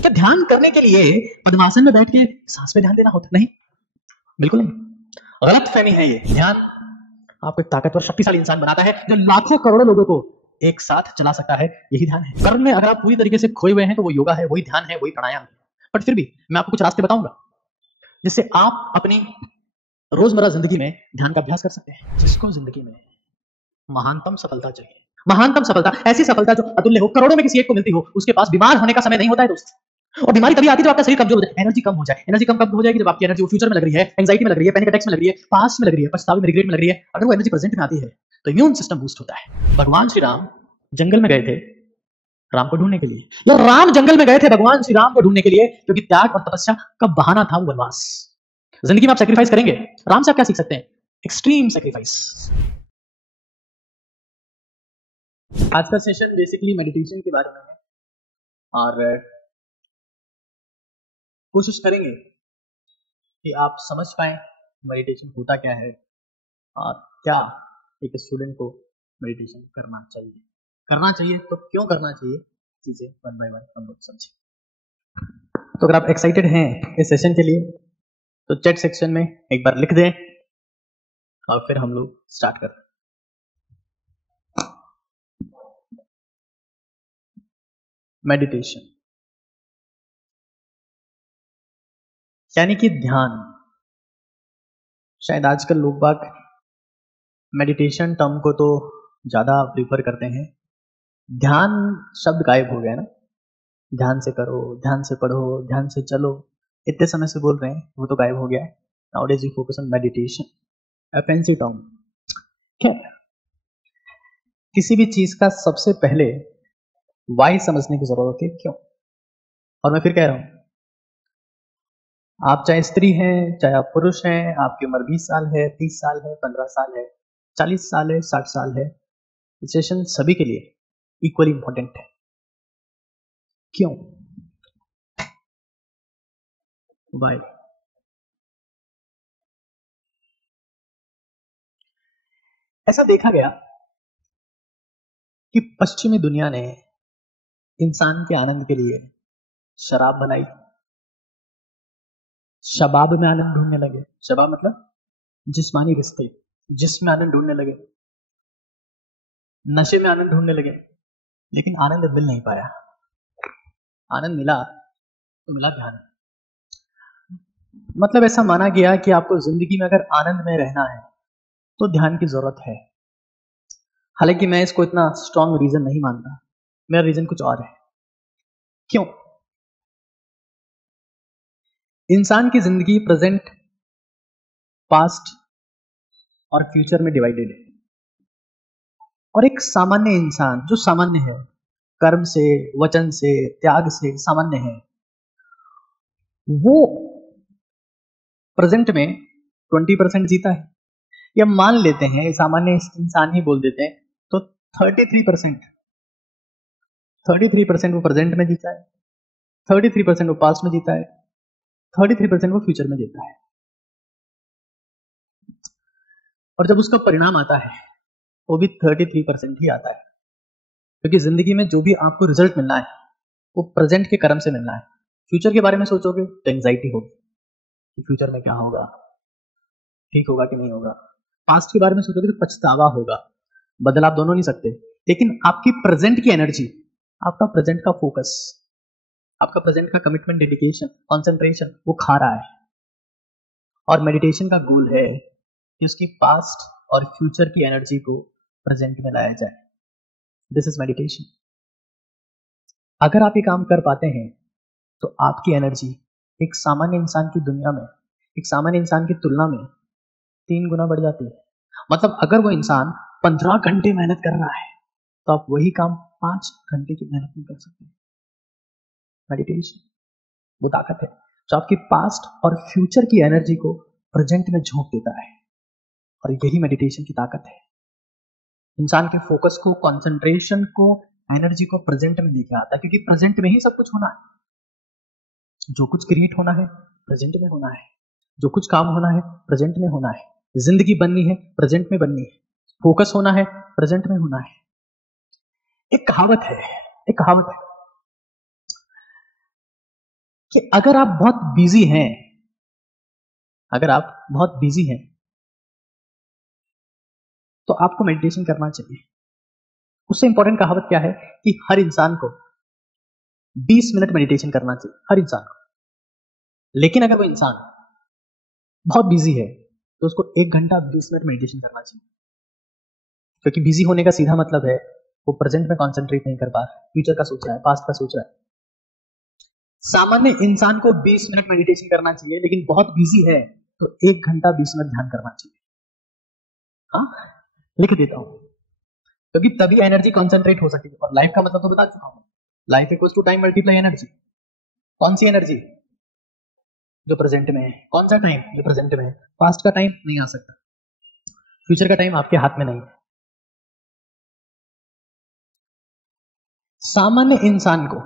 क्या ध्यान करने के लिए पद्मासन में बैठ के सांस पे ध्यान देना होता? नहीं, बिल्कुल नहीं। गलत फहमी है ये। ध्यान आपको एक ताकतवर शक्तिशाली इंसान बनाता है जो लाखों करोड़ों लोगों को एक साथ चला सकता है। यही ध्यान है। कर्म में अगर आप पूरी तरीके से खोए हुए हैं तो वो योगा है, वही ध्यान है, वही प्राणायाम है। बट फिर भी मैं आपको कुछ रास्ते बताऊंगा जिससे आप अपनी रोजमर्रा जिंदगी में ध्यान का अभ्यास कर सकते हैं। जिसको जिंदगी में महानतम सफलता चाहिए, महानतम सफलता, ऐसी सफलता जो अतुल्य हो, करोड़ों में किसी एक को मिलती हो, उसके पास बीमार होने का समय नहीं होता है दोस्त। और बीमारी तभी आती है जब आपका शरीर कमजोर हो जाए, एनर्जी कम हो जाए। एनर्जी कम कब हो जाएगी? जब आपकी एनर्जी फ्यूचर में लग रही है, एंजाइटी में लग रही है, पैनिक अटैक्स में लग रही है, पास्ट में लग रही है, पछतावे में, रिग्रेट में लग रही है। अगर वो एनर्जी प्रेजेंट में आती है तो इम्यून सिस्टम बूस्ट होता है। भगवान श्री राम जंगल में गए थे राम को ढूंढने के लिए, या राम जंगल में गए थे भगवान श्री राम को ढूंढने के लिए, क्योंकि त्याग और तपस्या का बहाना था वो वनवास। जिंदगी में आप सेक्रीफाइस करेंगे, राम से आप क्या सीख सकते हैं? Extreme sacrifice. आज का सेशन बेसिकली मेडिटेशन के बारे में है और कोशिश करेंगे कि आप समझ पाए मेडिटेशन होता क्या है और क्या एक स्टूडेंट को मेडिटेशन करना चाहिए। करना चाहिए तो क्यों करना चाहिए, चीजें वन बाय वन हम लोग समझें। तो अगर आप एक्साइटेड हैं इस सेशन के लिए तो चैट सेक्शन में एक बार लिख दें और फिर हम लोग स्टार्ट करते हैं। मेडिटेशन यानी कि ध्यान। शायद आजकल लोग बाग मेडिटेशन टर्म को तो ज्यादा प्रीफर करते हैं। ध्यान शब्द गायब हो गया ना। ध्यान से करो, ध्यान से पढ़ो, ध्यान से चलो, इतने समय से बोल रहे हैं, वो तो गायब हो गया है। Nowadays we focus on meditation, a fancy term. खैर, किसी भी चीज का सबसे पहले वाई समझने की जरूरत है, क्यों। और मैं फिर कह रहा हूं, आप चाहे स्त्री हैं, चाहे आप पुरुष हैं, आपकी उम्र 20 साल है, 30 साल है, 15 साल है, 40 साल है, 60 साल है, सेशन सभी के लिए इक्वली इंपॉर्टेंट है। क्यों? वाई? ऐसा देखा गया कि पश्चिमी दुनिया ने इंसान के आनंद के लिए शराब बनाई। शबाब में आनंद ढूंढने लगे। शबाब मतलब जिस्मानी रिश्ते, जिसमें आनंद ढूंढने लगे, नशे में आनंद ढूंढने लगे, लेकिन आनंद मिल नहीं पाया। आनंद मिला तो मिला ध्यान। मतलब ऐसा माना गया कि आपको जिंदगी में अगर आनंद में रहना है तो ध्यान की जरूरत है। हालांकि मैं इसको इतना स्ट्रॉन्ग रीजन नहीं मानता। मेरा रीजन कुछ और है। क्यों? इंसान की जिंदगी प्रेजेंट, पास्ट और फ्यूचर में डिवाइडेड है। और एक सामान्य इंसान जो सामान्य है, कर्म से, वचन से, त्याग से सामान्य है, वो प्रेजेंट में 20% जीता है। या मान लेते हैं सामान्य इंसान ही बोल देते हैं तो 33% वो प्रेजेंट में जीता है, 33% वो पास्ट में जीता है, 33% वो फ्यूचर में जीता है। और जब उसका परिणाम आता है वो भी 33% ही आता है। क्योंकि जिंदगी में जो भी आपको रिजल्ट मिलना है वो प्रेजेंट के कर्म से मिलना है। फ्यूचर के बारे में सोचोगे तो एंजाइटी होगी कि फ्यूचर में क्या होगा, ठीक होगा कि नहीं होगा। पास्ट के बारे में सोचोगे तो पछतावा होगा। बदल आप दोनों नहीं सकते, लेकिन आपकी प्रेजेंट की एनर्जी, आपका प्रेजेंट का फोकस, आपका प्रेजेंट का कमिटमेंट, डेडिकेशन, कंसंट्रेशन वो खा रहा है। और मेडिटेशन का गोल है कि उसकी पास्ट और फ्यूचर की एनर्जी को प्रेजेंट में लाया जाए। This is meditation. अगर आप ये काम कर पाते हैं तो आपकी एनर्जी एक सामान्य इंसान की दुनिया में, एक सामान्य इंसान की तुलना में 3 गुना बढ़ जाती है। मतलब अगर वो इंसान 15 घंटे मेहनत कर रहा है तो आप वही काम 5 घंटे की मेहनत में कर सकते हैं। मेडिटेशन वो ताकत है जो आपकी पास्ट और फ्यूचर की एनर्जी को प्रेजेंट में झोंक देता है। और यही मेडिटेशन की ताकत है। इंसान के फोकस को, कंसंट्रेशन को, एनर्जी को प्रेजेंट में लेके आता है। क्योंकि प्रेजेंट में ही सब कुछ होना है। जो कुछ क्रिएट होना है प्रेजेंट में होना है। जो कुछ काम होना है प्रेजेंट में होना है। जिंदगी बननी है प्रेजेंट में बननी है। फोकस होना है प्रेजेंट में होना है। एक कहावत है, कि अगर आप बहुत बिजी हैं, अगर आप बहुत बिजी हैं तो आपको मेडिटेशन करना चाहिए। उससे इंपॉर्टेंट कहावत क्या है कि हर इंसान को 20 मिनट मेडिटेशन करना चाहिए, हर इंसान को। लेकिन अगर वो इंसान बहुत बिजी है तो उसको 1 घंटा 20 मिनट मेडिटेशन करना चाहिए, क्योंकि बिजी होने का सीधा मतलब है वो प्रेजेंट में कॉन्सेंट्रेट नहीं कर पा रहा है, फ्यूचर का सोच रहा है, पास्ट का सोच रहा है। सामान्य इंसान को 20 मिनट मेडिटेशन करना चाहिए, लेकिन बहुत बिजी है तो 1 घंटा 20 मिनट ध्यान करना चाहिए। हाँ, लिख देता हूं, क्योंकि तभी एनर्जी कॉन्सेंट्रेट हो सकेगी। और लाइफ का मतलब तो बता चुका हूं, life equals to time multiply energy. कौन सी एनर्जी? जो प्रेजेंट में है। कौन सा टाइम? जो प्रेजेंट में है। पास्ट का टाइम नहीं आ सकता, फ्यूचर का टाइम आपके हाथ में नहीं है। सामान्य इंसान को,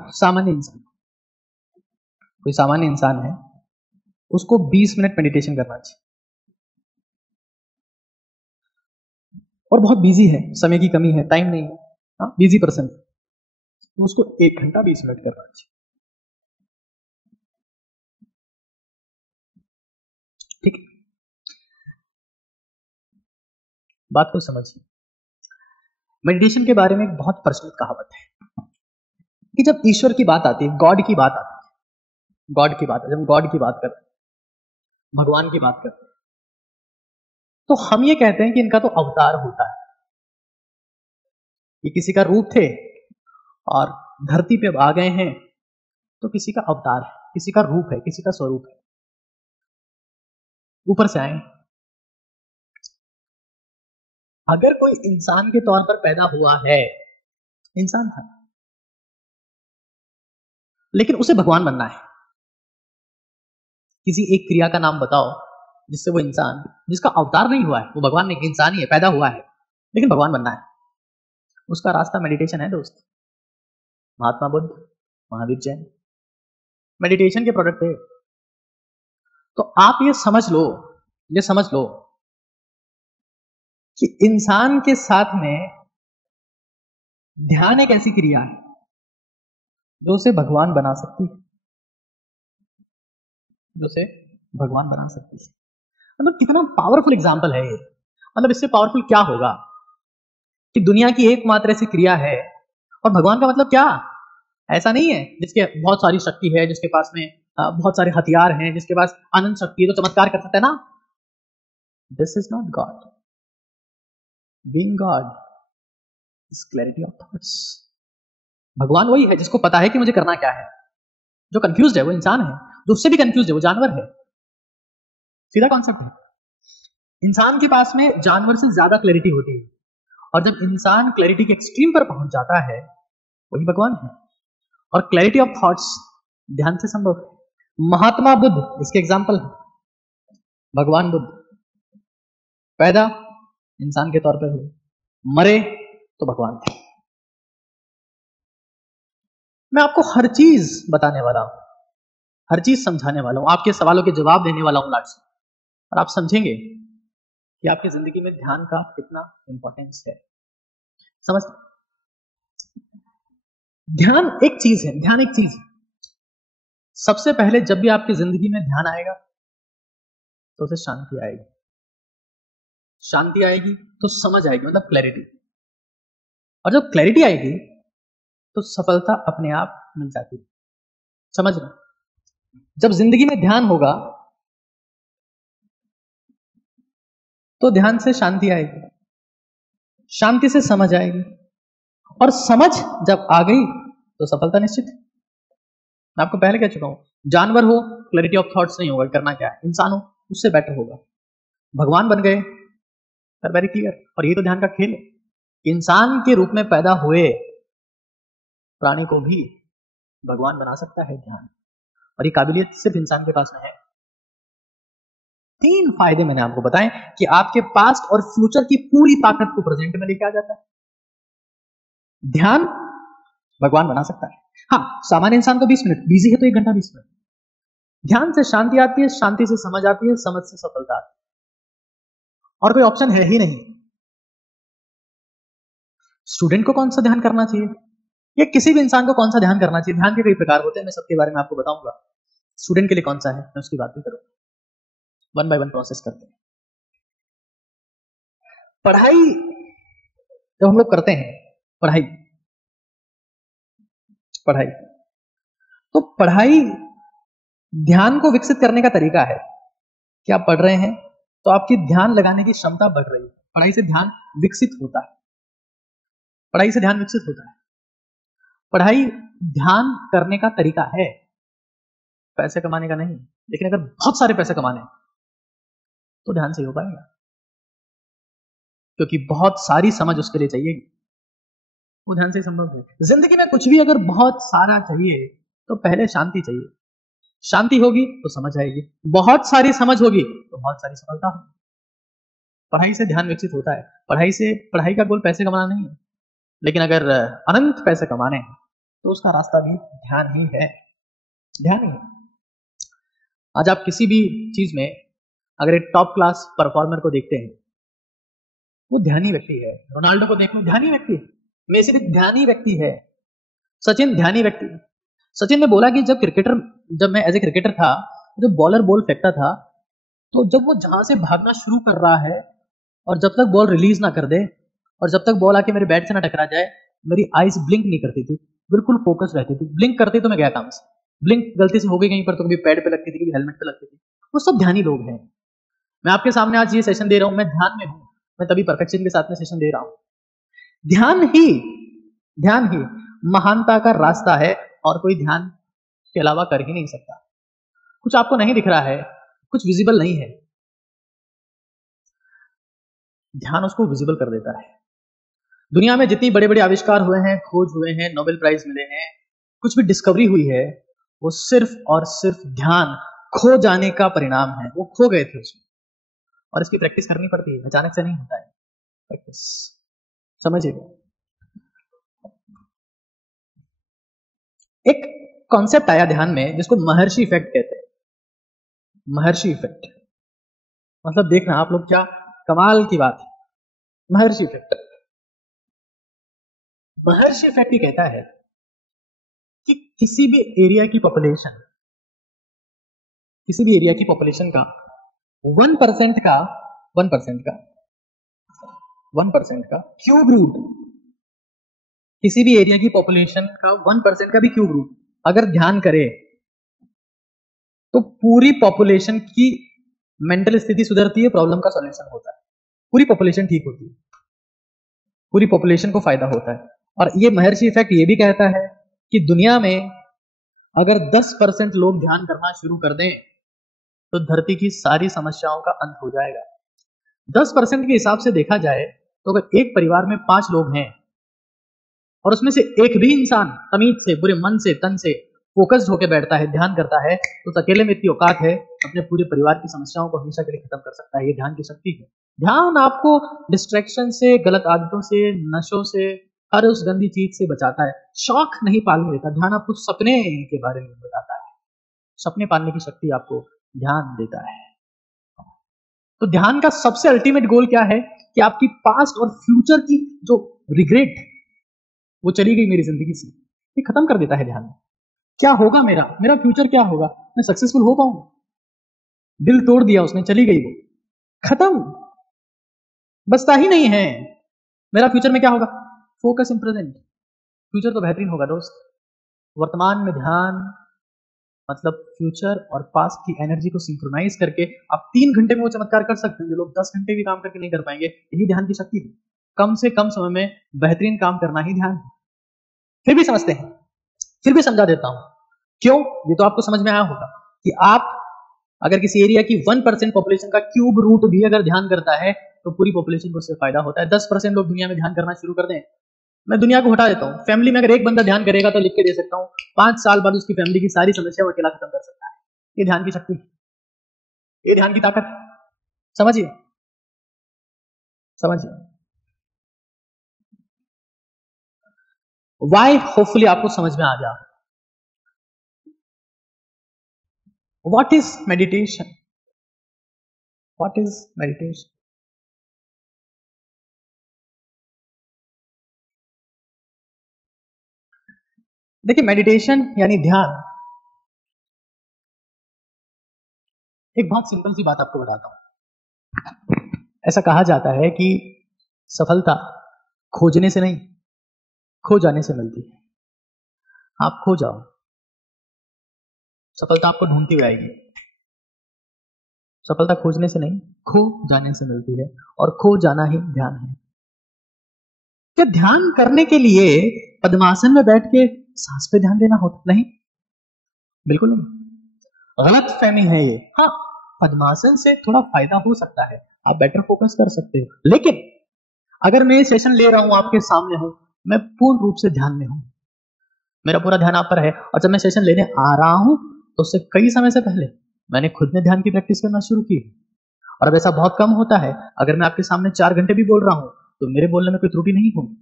कोई सामान्य इंसान है, उसको 20 मिनट मेडिटेशन करना चाहिए। और बहुत बिजी है, समय की कमी है, टाइम नहीं है, हाँ, बिजी पर्सन, तो उसको 1 घंटा 20 मिनट करना चाहिए। ठीक है, बात को समझिए। मेडिटेशन के बारे में एक बहुत प्रचलित कहावत है कि जब ईश्वर की बात आती है, गॉड की बात आती है, गॉड की बात है, जब हम गॉड की बात करते हैं, भगवान की बात करते हैं, तो हम ये कहते हैं कि इनका तो अवतार होता है। ये किसी का रूप थे और धरती पे आ गए हैं, तो किसी का अवतार है, किसी का रूप है, किसी का स्वरूप है, ऊपर से आए। अगर कोई इंसान के तौर पर पैदा हुआ है, इंसान था, लेकिन उसे भगवान बनना है, किसी एक क्रिया का नाम बताओ जिससे वो इंसान, जिसका अवतार नहीं हुआ है, वो भगवान नहीं, इंसान ही है, पैदा हुआ है, लेकिन भगवान बनना है, उसका रास्ता मेडिटेशन है दोस्त। महात्मा बुद्ध, महावीर जैन मेडिटेशन के प्रोडक्ट थे। तो आप ये समझ लो कि इंसान के साथ में ध्यान एक ऐसी क्रिया है जो उसे भगवान बना सकती है, जो उसे भगवान बना सकती है। मतलब कितना पावरफुल एग्जाम्पल है ये। मतलब इससे पावरफुल क्या होगा कि दुनिया की एकमात्र ऐसी क्रिया है, और भगवान का मतलब क्या? ऐसा नहीं है जिसके बहुत सारी शक्ति है, जिसके पास में बहुत सारे हथियार हैं, जिसके पास अनंत शक्ति है, तो चमत्कार कर सकता है ना। This is not God. Being God is clarity of thoughts. भगवान वही है जिसको पता है कि मुझे करना क्या है। जो कंफ्यूज्ड है वो इंसान है, जो उससे भी कंफ्यूज्ड है वो जानवर है। सीधा कॉन्सेप्ट है। इंसान के पास में जानवर से ज्यादा क्लैरिटी होती है, और जब इंसान क्लैरिटी के एक्सट्रीम पर पहुंच जाता है वही भगवान है। और क्लैरिटी ऑफ थॉट्स ध्यान से संभव है। महात्मा बुद्ध इसके एग्जाम्पल है। भगवान बुद्ध पैदा इंसान के तौर पर हुए, मरे तो भगवान थे। मैं आपको हर चीज बताने वाला हूं, हर चीज समझाने वाला हूं, आपके सवालों के जवाब देने वाला हूं लाट से, और आप समझेंगे कि आपकी जिंदगी में ध्यान का कितना इंपॉर्टेंस है। समझ, ध्यान एक चीज है, ध्यान एक चीज है। सबसे पहले जब भी आपकी जिंदगी में ध्यान आएगा तो उसे शांति आएगी, शांति आएगी तो समझ आएगी, मतलब क्लैरिटी। और जब क्लैरिटी आएगी तो सफलता अपने आप मिल जाती है। समझ रहे? जब जिंदगी में ध्यान होगा तो ध्यान से शांति आएगी, शांति से समझ आएगी, और समझ जब आ गई तो सफलता निश्चित है। मैं आपको पहले कह चुका हूं, जानवर हो क्लैरिटी ऑफ थॉट्स नहीं होगा, करना क्या है। इंसान हो उससे बेटर होगा। भगवान बन गए, वेरी क्लियर। और ये तो ध्यान का खेल है। इंसान के रूप में पैदा हुए प्राणी को भी भगवान बना सकता है ध्यान, और ये काबिलियत सिर्फ इंसान के पास में है। 3 फायदे मैंने आपको बताए कि आपके पास्ट और फ्यूचर की पूरी ताकत को प्रेजेंट में लेके आ जाता है। ध्यान भगवान बना सकता है। हाँ, सामान्य इंसान को 20 मिनट, बिजी है तो 1 घंटा 20 मिनट। ध्यान से शांति आती है, शांति से समझ आती है, समझ से सफलता आती है, और कोई ऑप्शन है ही नहीं। स्टूडेंट को कौन सा ध्यान करना चाहिए, या किसी भी इंसान को कौन सा ध्यान करना चाहिए? ध्यान के कई प्रकार होते हैं, मैं सबके बारे में आपको बताऊंगा। स्टूडेंट के लिए कौन सा है, मैं उसकी बात भी करूँ। वन बाय वन प्रोसेस करते हैं। पढ़ाई जब हम लोग करते हैं, पढ़ाई पढ़ाई तो पढ़ाई ध्यान को विकसित करने का तरीका है कि आप पढ़ रहे हैं तो आपकी ध्यान लगाने की क्षमता बढ़ रही है। पढ़ाई से ध्यान विकसित होता है, पढ़ाई से ध्यान विकसित होता है। पढ़ाई ध्यान करने का तरीका है, पैसे कमाने का नहीं। लेकिन अगर बहुत सारे पैसे कमाने हैं तो ध्यान से हो पाएगा, क्योंकि बहुत सारी समझ उसके लिए चाहिए, वो ध्यान से संभव है। जिंदगी में कुछ भी अगर बहुत सारा चाहिए तो पहले शांति चाहिए। शांति होगी तो समझ आएगी, बहुत सारी समझ होगी तो बहुत सारी सफलता होगी। पढ़ाई से ध्यान विकसित होता है। पढ़ाई का गोल पैसे कमाना नहीं है, लेकिन अगर अनंत पैसे कमाने हैं तो उसका रास्ता भी ध्यान ही है। ध्यान ही है। आज आप किसी भी चीज में अगर एक टॉप क्लास परफॉर्मर को देखते हैं, वो ध्यानी व्यक्ति है। रोनाल्डो को देख लो, ध्यानी व्यक्ति है। मेसी भी ध्यानी व्यक्ति है। सचिन ध्यानी व्यक्ति है। सचिन ने बोला कि जब मैं एज ए क्रिकेटर था, जब बॉलर बॉल फेंकता था तो जब वो जहां से भागना शुरू कर रहा है और जब तक बॉल रिलीज ना कर दे और जब तक बॉल आके मेरे बैट से ना टकरा जाए, मेरी आईज ब्लिंक नहीं करती थी, बिल्कुल फोकस रहती थी। ब्लिंक करती तो मैं गया काम से। ब्लिंक गलती से हो गई कहीं पर तो कभी पैड पे लगती थी, कभी हेलमेट पे लगती थी। वो सब ध्यानी लोग हैं। मैं आपके सामने आज ये सेशन दे रहा हूं, मैं ध्यान में हूं, मैं तभी परफेक्शन के साथ में सेशन दे रहा हूं। ध्यान ही महानता का रास्ता है और कोई ध्यान के अलावा कर ही नहीं सकता। कुछ आपको नहीं दिख रहा है, कुछ विजिबल नहीं है, ध्यान उसको विजिबल कर देता है। दुनिया में जितनी बड़े बड़े आविष्कार हुए हैं, खोज हुए हैं, नोबेल प्राइज मिले हैं, कुछ भी डिस्कवरी हुई है, वो सिर्फ और सिर्फ ध्यान खो जाने का परिणाम है। वो खो गए थे उसमें, और इसकी प्रैक्टिस करनी पड़ती है, अचानक से नहीं होता है प्रैक्टिस। समझिए, एक कॉन्सेप्ट आया ध्यान में जिसको महर्षि इफेक्ट कहते हैं। महर्षि इफेक्ट मतलब देखना आप लोग, क्या कमाल की बात है। महर्षि इफेक्ट, महर्षि इफेक्ट ही कहता है कि किसी भी एरिया की पॉपुलेशन का 1% का 1% का क्यूब रूट, किसी भी एरिया की पॉपुलेशन का 1% का भी क्यूब रूट अगर ध्यान करे तो पूरी पॉपुलेशन की मेंटल स्थिति सुधरती है, प्रॉब्लम का सॉल्यूशन होता है, पूरी पॉपुलेशन ठीक होती है, पूरी पॉपुलेशन को फायदा होता है। और ये महर्षि इफेक्ट ये भी कहता है कि दुनिया में अगर 10% लोग ध्यान करना शुरू कर दें तो धरती की सारी समस्याओं का अंत हो जाएगा। 10% के हिसाब से देखा जाए तो अगर एक परिवार में 5 लोग हैं और उसमें से एक भी इंसान तमीज से, पूरे मन से, तन से फोकस्ड होकर बैठता है, ध्यान करता है, तो उस अकेले में इतनी औकात है, अपने पूरे परिवार की समस्याओं को हमेशा के लिए खत्म कर सकता है। ये ध्यान की शक्ति है। ध्यान आपको डिस्ट्रैक्शन से, गलत आदतों से, नशों से, हर उस गंदी चीज से बचाता है। शौक नहीं पालने देता। ध्यान आपको सपने के बारे में बताता है, सपने पालने की शक्ति आपको ध्यान देता है। तो ध्यान का सबसे अल्टीमेट गोल क्या है कि आपकी पास्ट और फ्यूचर की जो रिग्रेट, वो चली गई मेरी जिंदगी से, ये खत्म कर देता है ध्यान। क्या होगा मेरा फ्यूचर क्या होगा, मैं सक्सेसफुल हो पाऊंगा, दिल तोड़ दिया उसने, चली गई वो, खत्म, बचता ही नहीं है। मेरा फ्यूचर में क्या होगा, फोकस इन प्रेजेंट। फ्यूचर तो बेहतरीन होगा दोस्त। वर्तमान में ध्यान मतलब फ्यूचर और पास्ट की एनर्जी को सिंक्रोनाइज करके आप 3 घंटे में वो चमत्कार कर सकते हैं जो लोग 10 घंटे भी काम करके नहीं कर पाएंगे। यही ध्यान की शक्ति है। कम से कम समय में बेहतरीन काम करना ही ध्यान है। फिर भी समझते हैं, फिर भी समझा देता हूं क्यों। ये तो आपको समझ में आया होगा कि आप अगर किसी एरिया की 1% पॉपुलेशन का क्यूब रूट भी अगर ध्यान करता है तो पूरी पॉपुलेशन को उससे फायदा होता है। 10% लोग दुनिया में ध्यान करना शुरू कर दें, मैं दुनिया को हटा देता हूँ। फैमिली में अगर एक बंदा ध्यान करेगा तो लिख के दे सकता हूँ, 5 साल बाद उसकी फैमिली की सारी समस्या वो अकेला खत्म कर सकता है। ये ध्यान की शक्ति, ये ध्यान की ताकत। समझिए, समझिए। वाई होपफुली आपको समझ में आ गया। What is meditation? What is meditation? देखिए, मेडिटेशन यानी ध्यान एक बहुत सिंपल सी बात आपको बताता हूं। ऐसा कहा जाता है कि सफलता खोजने से नहीं, खो जाने से मिलती है। आप खो जाओ, सफलता आपको ढूंढती हुई आएगी। सफलता खोजने से नहीं, खो जाने से मिलती है, और खो जाना ही ध्यान है। क्या ध्यान करने के लिए पद्मासन में बैठ के सांस पे ध्यान देना होता? नहीं, बिल्कुल नहीं, गलत फहमी है ये। हाँ, पद्मासन से थोड़ा फायदा हो सकता है, आप बेटर फोकस कर सकते हो, लेकिन अगर मैं सेशन ले रहा हूं, आपके सामने हूं, मैं पूर्ण रूप से ध्यान में हूं, मेरा पूरा ध्यान आप पर है, और जब मैं सेशन लेने आ रहा हूं तो उससे कई समय से पहले मैंने खुद ने ध्यान की प्रैक्टिस करना शुरू की। और अब ऐसा बहुत कम होता है, अगर मैं आपके सामने 4 घंटे भी बोल रहा हूं तो मेरे बोलने में कोई त्रुटि नहीं होगी।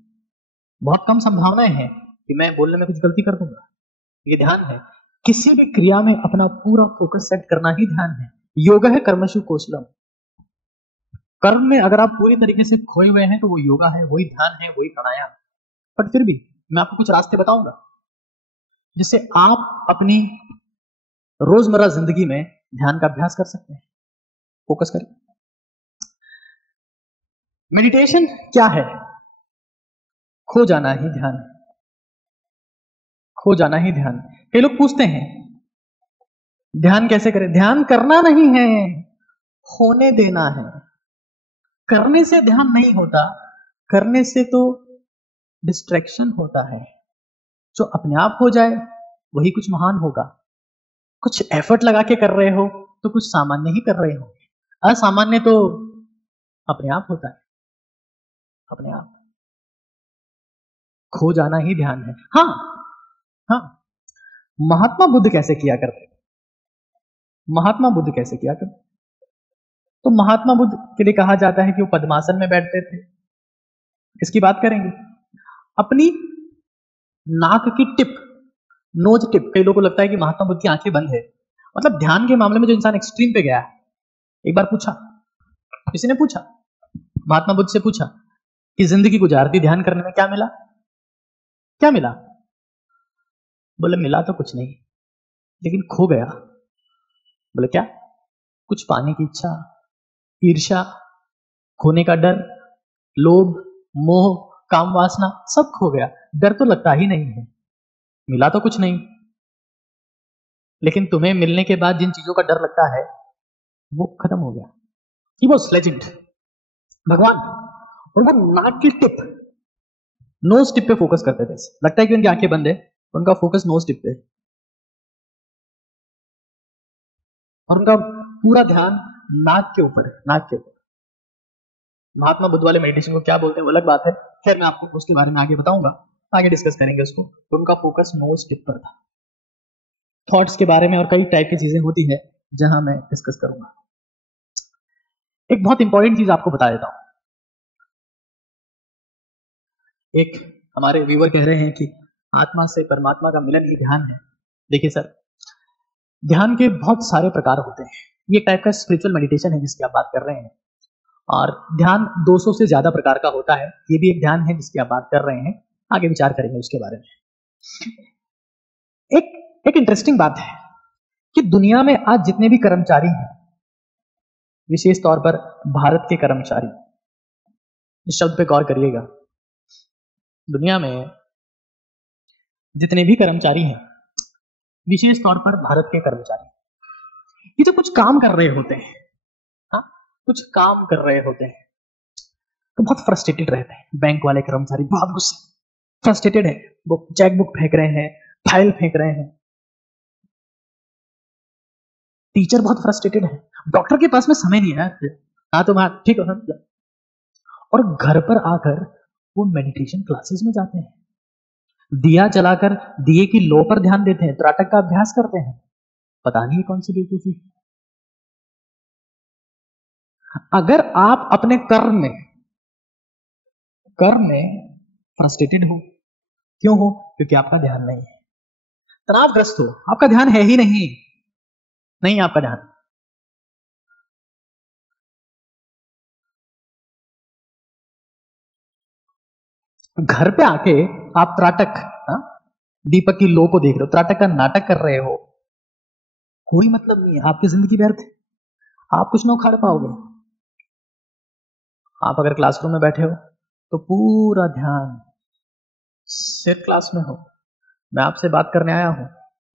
बहुत कम संभावनाएं हैं कि मैं बोलने में कुछ गलती कर दूंगा। ये ध्यान है। किसी भी क्रिया में अपना पूरा फोकस सेट करना ही ध्यान है। योग है कर्मशु कौशलम। कर्म में अगर आप पूरी तरीके से खोए हुए हैं तो वो योगा है, वही ध्यान है, वही प्राणायाम। बट फिर भी मैं आपको कुछ रास्ते बताऊंगा जिससे आप अपनी रोजमर्रा जिंदगी में ध्यान का अभ्यास कर सकते हैं। फोकस करें। मेडिटेशन क्या है? खो जाना ही ध्यान है। खो जाना ही ध्यान। कई लोग पूछते हैं ध्यान कैसे करें? ध्यान करना नहीं है, होने देना है। करने से ध्यान नहीं होता, करने से तो डिस्ट्रैक्शन होता है। जो अपने आप हो जाए वही कुछ महान होगा। कुछ एफर्ट लगा के कर रहे हो तो कुछ सामान्य ही कर रहे हो। असामान्य तो अपने आप होता है, अपने आप। खो जाना ही ध्यान है। हाँ हाँ, महात्मा बुद्ध कैसे किया करते? महात्मा बुद्ध कैसे किया करते? तो महात्मा बुद्ध के लिए कहा जाता है कि वो पद्मासन में बैठते थे। इसकी बात करेंगे। अपनी नाक की टिप, नोज टिप, कई लोगों को लगता है कि महात्मा बुद्ध की आंखें बंद है। मतलब ध्यान के मामले में जो इंसान एक्सट्रीम पे गया है। एक बार पूछा, किसी ने पूछा, महात्मा बुद्ध से पूछा कि जिंदगी गुजारती ध्यान करने में क्या मिला? क्या मिला? बोले मिला तो कुछ नहीं, लेकिन खो गया। बोले क्या? कुछ पाने की इच्छा, ईर्ष्या, खोने का डर, लोभ, मोह, काम वासना, सब खो गया। डर तो लगता ही नहीं है, मिला तो कुछ नहीं, लेकिन तुम्हें मिलने के बाद जिन चीजों का डर लगता है वो खत्म हो गया। ही वॉज लेजेंड, भगवान। और वो नाक की टिप, नोज टिप पे फोकस करते थे। लगता है कि उनकी आंखें बंद है, उनका फोकस नोज टिप पे, और उनका पूरा ध्यान नाक के ऊपर है, नाक के ऊपर। महात्मा बुद्ध वाले मेडिटेशन को क्या बोलते हैं वो अलग बात है, खैर मैं आपको उसके बारे में आगे बताऊंगा, आगे डिस्कस करेंगे उसको। तो उनका फोकस नोज टिप पर था। थॉट्स के बारे में और कई टाइप की चीजें होती है जहां मैं डिस्कस करूंगा। एक बहुत इंपॉर्टेंट चीज आपको बता देता हूं। एक हमारे व्यूअर कह रहे हैं कि आत्मा से परमात्मा का मिलन ही ध्यान है। देखिए सर, ध्यान के बहुत सारे प्रकार होते हैं। ये टाइप का स्पिरिचुअल मेडिटेशन है जिसकी आप बात कर रहे हैं, और ध्यान 200 से ज्यादा प्रकार का होता है। ये भी एक ध्यान है जिसकी आप बात कर रहे हैं, आगे विचार करेंगे उसके बारे में। एक इंटरेस्टिंग बात है कि दुनिया में आज जितने भी कर्मचारी हैं, विशेष तौर पर भारत के कर्मचारी, इस शब्द पे गौर करिएगा, दुनिया में जितने भी कर्मचारी हैं, विशेष तौर पर भारत के कर्मचारी, ये जो कुछ काम कर रहे होते हैं, हाँ, कुछ काम कर रहे होते हैं तो बहुत फ्रस्ट्रेटेड रहते हैं। बैंक वाले कर्मचारी बहुत गुस्से, फ्रस्ट्रेटेड है, वो चेक बुक फेंक रहे हैं, फाइल फेंक रहे हैं। टीचर बहुत फ्रस्ट्रेटेड है, डॉक्टर के पास में समय नहीं है, हाँ तो ठीक है। और घर पर आकर वो मेडिटेशन क्लासेस में जाते हैं, दिया जलाकर दिए की लो पर ध्यान देते हैं, त्राटक का अभ्यास करते हैं। पता नहीं कौन सी बेवकूफी। अगर आप अपने कर्म में फ्रस्ट्रेटेड हो, क्यों हो? क्योंकि आपका ध्यान नहीं है। तनावग्रस्त हो, आपका ध्यान है ही नहीं, नहीं आपका ध्यान। घर पे आके आप त्राटक, हाँ, दीपक की लो को देख रहे हो, त्राटक का नाटक कर रहे हो, कोई मतलब नहीं है, आपकी जिंदगी व्यर्थ है। आप कुछ ना उखाड़ पाओगे। आप अगर क्लासरूम में बैठे हो तो पूरा ध्यान सिर्फ क्लास में हो, मैं आपसे बात करने आया हूं,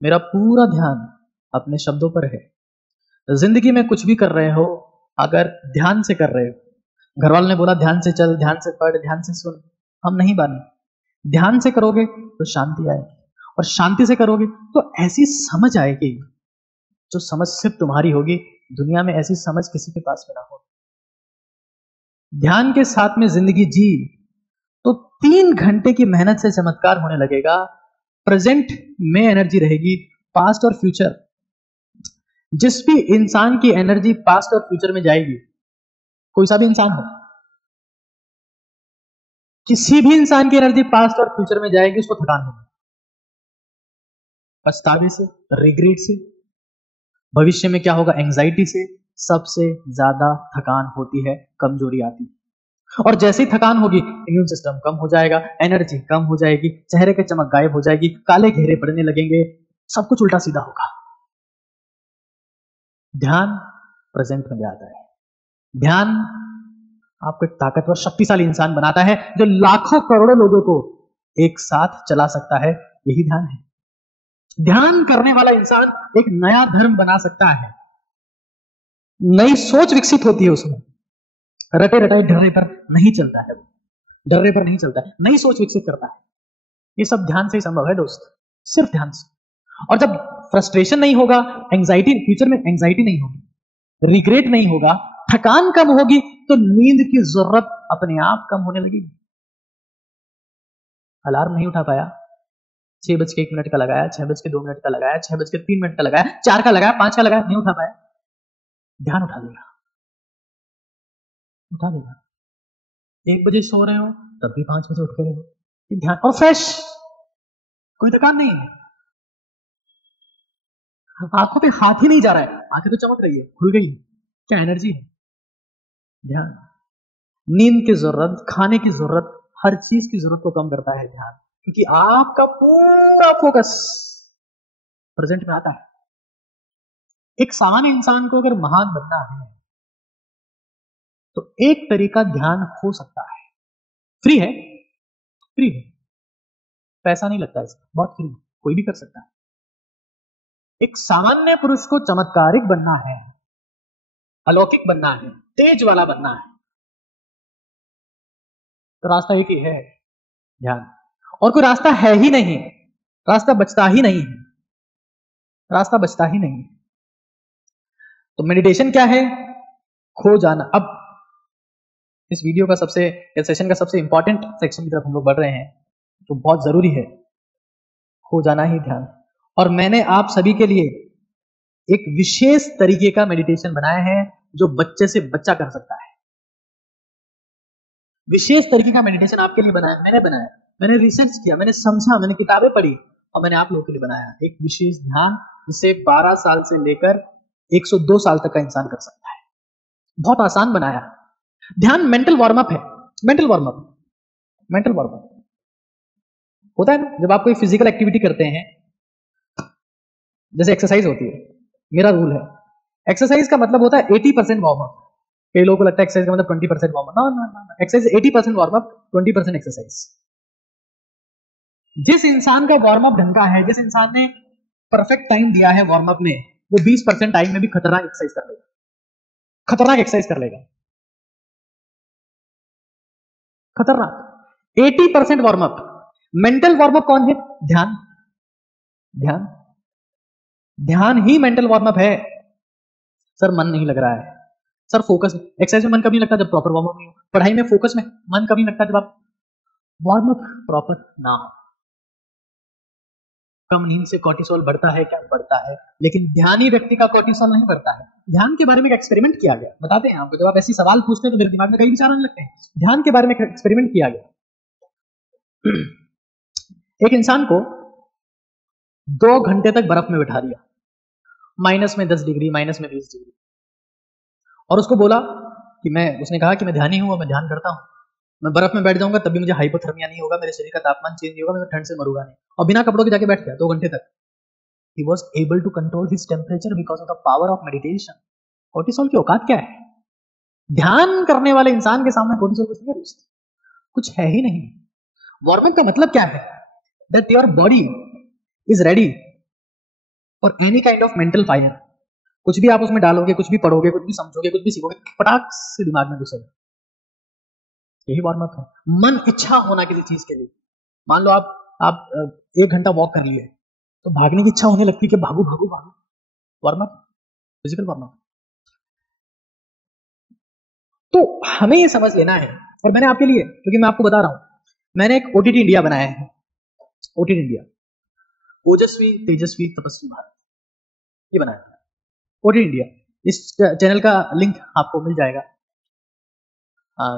मेरा पूरा ध्यान अपने शब्दों पर है। जिंदगी में कुछ भी कर रहे हो, अगर ध्यान से कर रहे हो, घर वालों ने बोला ध्यान से चल, ध्यान से पढ़, ध्यान से सुन, हम नहीं माने। ध्यान से करोगे तो शांति आएगी, और शांति से करोगे तो ऐसी समझ आएगी जो समझ सिर्फ तुम्हारी होगी, दुनिया में ऐसी समझ किसी के पास में ना हो। ध्यान के साथ में जिंदगी जी तो 3 घंटे की मेहनत से चमत्कार होने लगेगा। प्रेजेंट में एनर्जी रहेगी, पास्ट और फ्यूचर। जिस भी इंसान की एनर्जी पास्ट और फ्यूचर में जाएगी, कोई सा भी इंसान हो, किसी भी इंसान की एनर्जी पास्ट और फ्यूचर में जाएगी, उसको थकान होगी, पछतावे से, रिग्रेट से। भविष्य में क्या होगा? एंजाइटी से सबसे ज्यादा थकान होती है, कमजोरी आती है। और जैसे ही थकान होगी, इम्यून सिस्टम कम हो जाएगा, एनर्जी कम हो जाएगी, चेहरे की चमक गायब हो जाएगी, काले घेरे पड़ने लगेंगे, सब कुछ उल्टा सीधा होगा। ध्यान प्रेजेंट में आता है। ध्यान आपको एक ताकतवर शक्तिशाली इंसान बनाता है, जो लाखों करोड़ों लोगों को एक साथ चला सकता है। यही ध्यान है। ध्यान करने वाला इंसान एक नया धर्म बना सकता है, नई सोच विकसित होती है उसमें। रटे रटाए ढर्रे पर नहीं चलता है, ढर्रे पर नहीं चलता है, नई सोच विकसित करता है। ये सब ध्यान से ही संभव है दोस्त, सिर्फ ध्यान से। और जब फ्रस्ट्रेशन नहीं होगा, एंजाइटी, फ्यूचर में एंजाइटी नहीं होगी, रिग्रेट नहीं होगा, थकान कम होगी, तो नींद की जरूरत अपने आप कम होने लगेगी। अलार्म नहीं उठा पाया, 6:01 का लगाया, 6:02 का लगाया, 6:03 का लगाया, 4 का लगाया, 5 का लगाया, नहीं उठा पाया, ध्यान उठा लेगा, उठा लेगा। 1 बजे सो रहे हो तब भी 5 बजे उठ के रहो, ध्यान, और फ्रेश, कोई थकान नहीं है। आंखों पे हाथ ही नहीं जा रहा है, आंखें तो चमक रही है, खुल गई, क्या एनर्जी है। ध्यान नींद की जरूरत, खाने की जरूरत, हर चीज की जरूरत को कम करता है ध्यान, क्योंकि आपका पूरा फोकस प्रेजेंट में आता है। एक सामान्य इंसान को अगर महान बनना है तो एक तरीका ध्यान हो सकता है, फ्री है, फ्री है, पैसा नहीं लगता इसमें, बहुत फ्री, कोई भी कर सकता है। एक सामान्य पुरुष को चमत्कारिक बनना है, अलौकिक बनना है, तेज वाला बनना है, तो रास्ता एक ही है, ध्यान। और कोई रास्ता है ही नहीं, रास्ता बचता ही नहीं है, रास्ता बचता ही नहीं है। तो मेडिटेशन क्या है? खो जाना। अब इस वीडियो का सबसे, इस सेशन का सबसे इंपॉर्टेंट सेक्शन की तरफ हम लोग बढ़ रहे हैं, तो बहुत जरूरी है, खो जाना ही ध्यान। और मैंने आप सभी के लिए एक विशेष तरीके का मेडिटेशन बनाया है, जो बच्चे से बच्चा कर सकता है। विशेष तरीके का मेडिटेशन आपके लिए बनाया, मैंने बनाया, मैंने रिसर्च किया, मैंने समझा, मैंने किताबें पढ़ी, और मैंने आप लोगों के लिए बनाया एक विशेष ध्यान, जिसे 12 साल से लेकर 102 साल तक का इंसान कर सकता है। बहुत आसान बनाया। ध्यान मेंटल वार्म अप है, mental warm up, mental warm up होता है ना, जब आप कोई फिजिकल एक्टिविटी करते हैं, जैसे एक्सरसाइज होती है, मेरा रूल है, एक्सरसाइज का मतलब होता है 80% वार्म अप। कई लोगों को लगता है एक्सरसाइज का मतलब 20% वार्म अप, ना, एक्सरसाइज 80% वार्म अप, 20% एक्सरसाइज। जिस इंसान का वार्म अप ढंग का है, जिस इंसान ने परफेक्ट टाइम दिया है वार्म अप में, वो 20% टाइम में भी खतरनाक एक्सरसाइज कर लेगा, खतरनाक एक्सरसाइज कर लेगा, खतरनाक। 80% warm up. Mental warm up कौन है? ध्यान, ध्यान, ध्यान ही मेंटल वार्म अप है। सर मन नहीं लग रहा है, सर फोकस, एक्सरसाइज में मन कभी नहीं लगता जब प्रॉपर वार्म अप नहीं हो, पढ़ाई में फोकस में मन कभी नहीं लगता जब आप वार्म अप प्रॉपर ना हो। कम नींद से कॉर्टिसोल बढ़ता है क्या? बढ़ता है, लेकिन ध्यानी व्यक्ति का कॉर्टिसोल नहीं बढ़ता है। ध्यान के बारे में एक एक्सपेरिमेंट किया गया, बताते हैं आपको, जब आप ऐसी सवाल पूछते हैं तो मेरे दिमाग में कई विचार आने लगते हैं। ध्यान के बारे में एक एक्सपेरिमेंट किया गया। एक इंसान को 2 घंटे तक बर्फ में बिठा दिया, माइनस में 10 डिग्री, माइनस में 20 डिग्री, और उसको बोला कि उसने कहा कि मैं ध्यानी हूं, मैं ध्यान करता हूं, मैं बर्फ में बैठ जाऊंगा तब भी मुझे हाइपोथर्मिया नहीं होगा, मेरे शरीर का तापमान चेंज नहीं होगा, मैं ठंड से मरूंगा नहीं। और बिना कपड़ों के जाके बैठ गया 2 घंटे तक। He was able to control his temperature because of the power of meditation. Cortisol की औकात क्या है? ध्यान करने वाले इंसान के सामने कोर्टिसोल कुछ नहीं है दोस्त, कुछ है ही नहीं। वार्म अप का मतलब क्या है? That your body is ready for any kind of mental fire. कुछ भी आप उसमें डालोगे, कुछ भी पढ़ोगे, कुछ भी समझोगे, कुछ भी सीखोगे, फटाक से दिमाग में घुसेगा। यही वार्म अप है। मन इच्छा होना किसी चीज के लिए। मान लो आप 1 घंटा वॉक कर लिए, तो भागने की इच्छा होने लगती है कि भागू भागू भागू। Warm up, physical warm up. तो हमें ये समझ लेना है, और मैंने आपके लिए, क्योंकि मैं आपको बता रहा हूं, मैंने एक ओटीटी इंडिया बनाया है। ओटीटी इंडिया, ओजस्वी तेजस्वी तपस्वी भारत, ये बनाया है ओटीटी इंडिया। इस चैनल का लिंक आपको मिल जाएगा,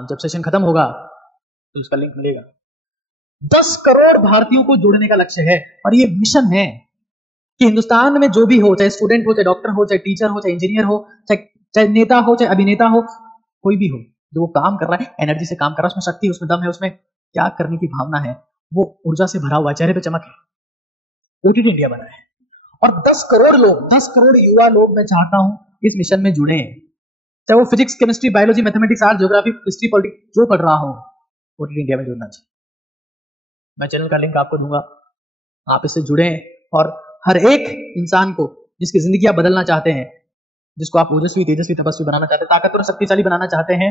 जब सेशन खत्म होगा तो उसका लिंक मिलेगा। 10 करोड़ भारतीयों को जोड़ने का लक्ष्य है, और ये मिशन है कि हिंदुस्तान में जो भी हो, चाहे स्टूडेंट हो, चाहे डॉक्टर हो, चाहे टीचर हो, चाहे इंजीनियर हो, चाहे नेता हो, चाहे अभिनेता हो, कोई भी हो, जो वो काम कर रहा है, एनर्जी से काम कर रहा है, उसमें शक्ति है, उसमें दम है, उसमें त्याग करने की भावना है, वो ऊर्जा से भरा हुआ, चेहरे पे चमक है। ओटीटी इंडिया बना है, और 10 करोड़ लोग, 10 करोड़ युवा लोग मैं चाहता हूं इस मिशन में जुड़े, चाहे वो physics, chemistry, biology, mathematics, art, geography, history, politics जो पढ़ रहा हो, ओटीटी इंडिया में जुड़ना चाहिए। मैं चैनल का लिंक आपको दूंगा, आप इससे जुड़े, और हर एक इंसान को जिसकी जिंदगी आप बदलना चाहते हैं, जिसको आप ओजस्वी तेजस्वी तपस्वी बनाना चाहते हैं, ताकतवर शक्तिशाली बनाना चाहते हैं,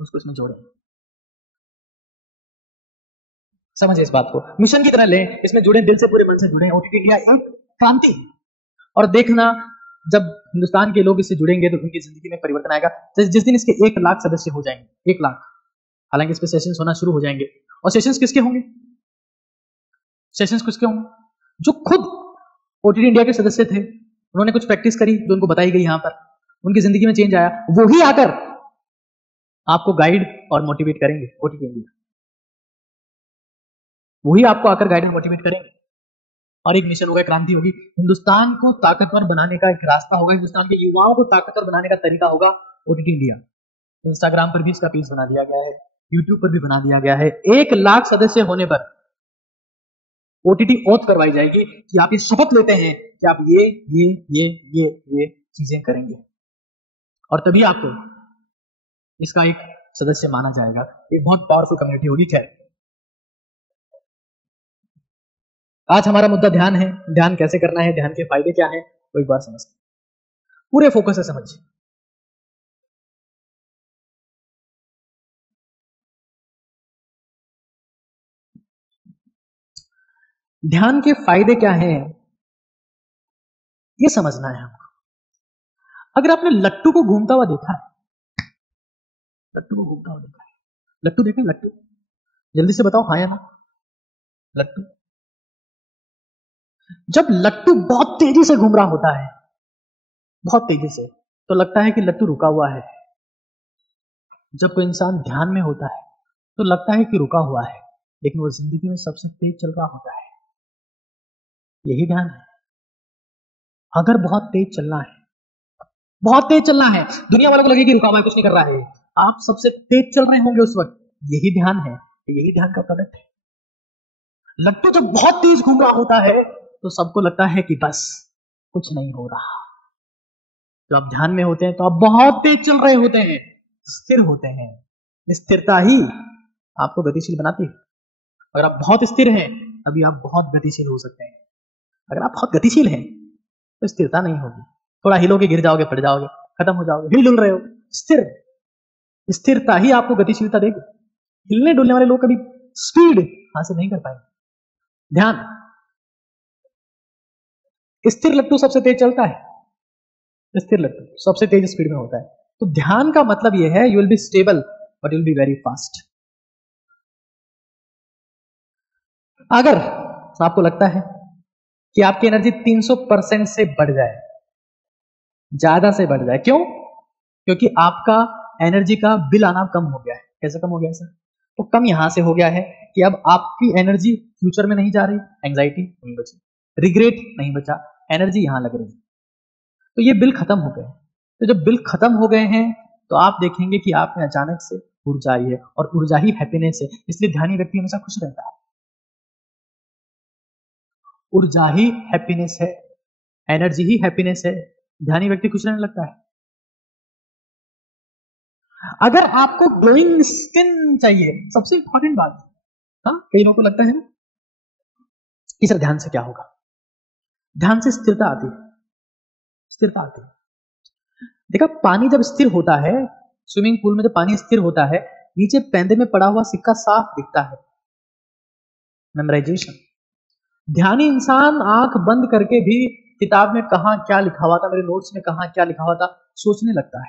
उसको इसमें जोड़ें। समझिए इस बात को, मिशन की तरह लें, इसमें जुड़े, दिल से पूरे मन से जुड़े। ओटीटी इंडिया एक क्रांति, और देखना जब हिंदुस्तान के लोग इससे जुड़ेंगे तो उनकी जिंदगी में परिवर्तन आएगा। जिस दिन इसके 1 लाख सदस्य हो जाएंगे, 1 लाख, हालांकि इस पे सेशंस होना शुरू हो जाएंगे, और सेशंस किसके होंगे? सेशंस किसके होंगे? जो खुद ओटीटी इंडिया के सदस्य थे, उन्होंने कुछ प्रैक्टिस करी जो उनको बताई गई, यहां पर उनकी जिंदगी में चेंज आया, वो ही आकर आपको गाइड और मोटिवेट करेंगे। ओटीटी इंडिया वही आपको आकर गाइड और मोटिवेट करेंगे, और एक मिशन होगा, क्रांति होगी, हिंदुस्तान को ताकतवर बनाने का एक रास्ता होगा, हिंदुस्तान के युवाओं को ताकतवर बनाने का तरीका होगा ओटीटी इंडिया। इंस्टाग्राम पर भी इसका पेज बना दिया गया है, यूट्यूब पर भी बना दिया गया है। 1 लाख सदस्य होने पर ओटीटी ओथ करवाई जाएगी कि आप ये शपथ लेते हैं कि आप ये चीजें करेंगे, और तभी आपको इसका एक सदस्य माना जाएगा। एक बहुत पावरफुल कम्युनिटी होगी। खैर, आज हमारा मुद्दा ध्यान है। ध्यान कैसे करना है, ध्यान के फायदे क्या हैं, वो एक बार समझते हैं, पूरे फोकस से समझिए। ध्यान के फायदे क्या हैं, ये समझना है हमको। अगर आपने लट्टू को घूमता हुआ देखा है, लट्टू को घूमता हुआ देखा है, लट्टू देखें, लट्टू, जल्दी से बताओ हाँ या ना। लट्टू, जब लट्टू बहुत तेजी से घूम रहा होता है, बहुत तेजी से, तो लगता है कि लट्टू रुका हुआ है। जब कोई इंसान ध्यान में होता है तो लगता है कि रुका हुआ है, लेकिन वो जिंदगी में सबसे तेज चल रहा होता है। यही ध्यान है। अगर बहुत तेज चलना है, बहुत तेज चलना है, दुनिया वालों को लगे कि रुका हुआ है, कुछ नहीं कर रहा है, आप सबसे तेज चल रहे होंगे उस वक्त, यही ध्यान है, यही ध्यान का प्रोडक्ट है। लट्टू जब बहुत तेज घूम रहा होता है तो सबको लगता है कि बस कुछ नहीं हो रहा। जब आप ध्यान में होते हैं तो आप बहुत तेज चल रहे होते हैं, स्थिर होते हैं। स्थिरता ही आपको गतिशील बनाती है। अगर आप बहुत स्थिर हैं तभी आप बहुत गतिशील हो सकते हैं। अगर आप बहुत गतिशील हैं तो स्थिरता नहीं होगी, थोड़ा हिलोगे गिर जाओगे, पड़ जाओगे, खत्म हो जाओगे, हिल डुल रहे हो। स्थिर, स्थिरता ही आपको गतिशीलता देगी। हिलने डुलने वाले लोग कभी स्पीड हासिल नहीं कर पाएंगे। ध्यान, स्थिर लट्टू सबसे तेज चलता है, स्थिर लट्टू सबसे तेज स्पीड में होता है। तो ध्यान का मतलब यह है, you will be stable but you will be very fast. अगर आपको लगता है कि आपकी एनर्जी 300% से बढ़ जाए, ज्यादा से बढ़ जाए, क्यों? क्योंकि आपका एनर्जी का बिल आना कम हो गया है। कैसे कम हो गया है सर? तो कम यहां से हो गया है कि अब आपकी एनर्जी फ्यूचर में नहीं जा रही, एंजाइटी नहीं बची, रिग्रेट नहीं बचा, एनर्जी यहां लग रही है। तो ये बिल खत्म हो गए। तो जब बिल खत्म हो गए हैं तो आप देखेंगे कि आप में अचानक से ऊर्जा आई है, और ऊर्जा ही हैप्पीनेस है। इसलिए ध्यानी व्यक्ति हमेशा खुश रहता है। ऊर्जा ही हैप्पीनेस है, एनर्जी ही हैप्पीनेस है, ध्यानी व्यक्ति खुश रहने लगता है। अगर आपको ग्लोइंग स्किन चाहिए, सबसे इंपॉर्टेंट बात, हाँ कई लोगों को लगता है कि सर ध्यान से क्या होगा, ध्यान से स्थिरता आती है, स्थिरता आती है। देखा, पानी जब स्थिर होता है, स्विमिंग पूल में जब पानी स्थिर होता है, नीचे पैंदे में पड़ा हुआ सिक्का साफ दिखता है। मेमोराइजेशन। ध्यानी इंसान आंख बंद करके भी किताब में कहा क्या लिखा हुआ था, मेरे नोट्स में कहा क्या लिखा हुआ था, सोचने लगता है,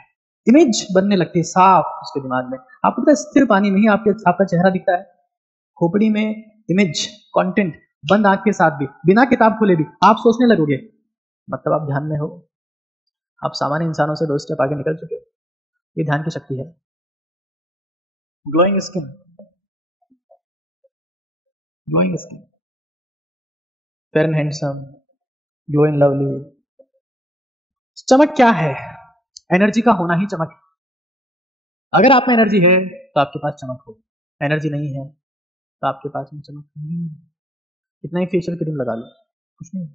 इमेज बनने लगती है साफ उसके दिमाग में। आपको पता है स्थिर पानी में ही आपका चेहरा दिखता है, खोपड़ी में इमेज कंटेंट, बंद आंख के साथ भी, बिना किताब खोले भी आप सोचने लगोगे, मतलब आप ध्यान में हो, आप सामान्य इंसानों से 2 स्टेप आगे निकल चुके हो। ये ध्यान की शक्ति है। Glowing skin, glowing skin, fair and handsome, glow and lovely. चमक क्या है? एनर्जी का होना ही चमक है। अगर आप में एनर्जी है तो आपके पास चमक हो, एनर्जी नहीं है तो आपके पास में चमक नहीं है। कितना ही फेशियल क्रीम लगा लो, कुछ नहीं।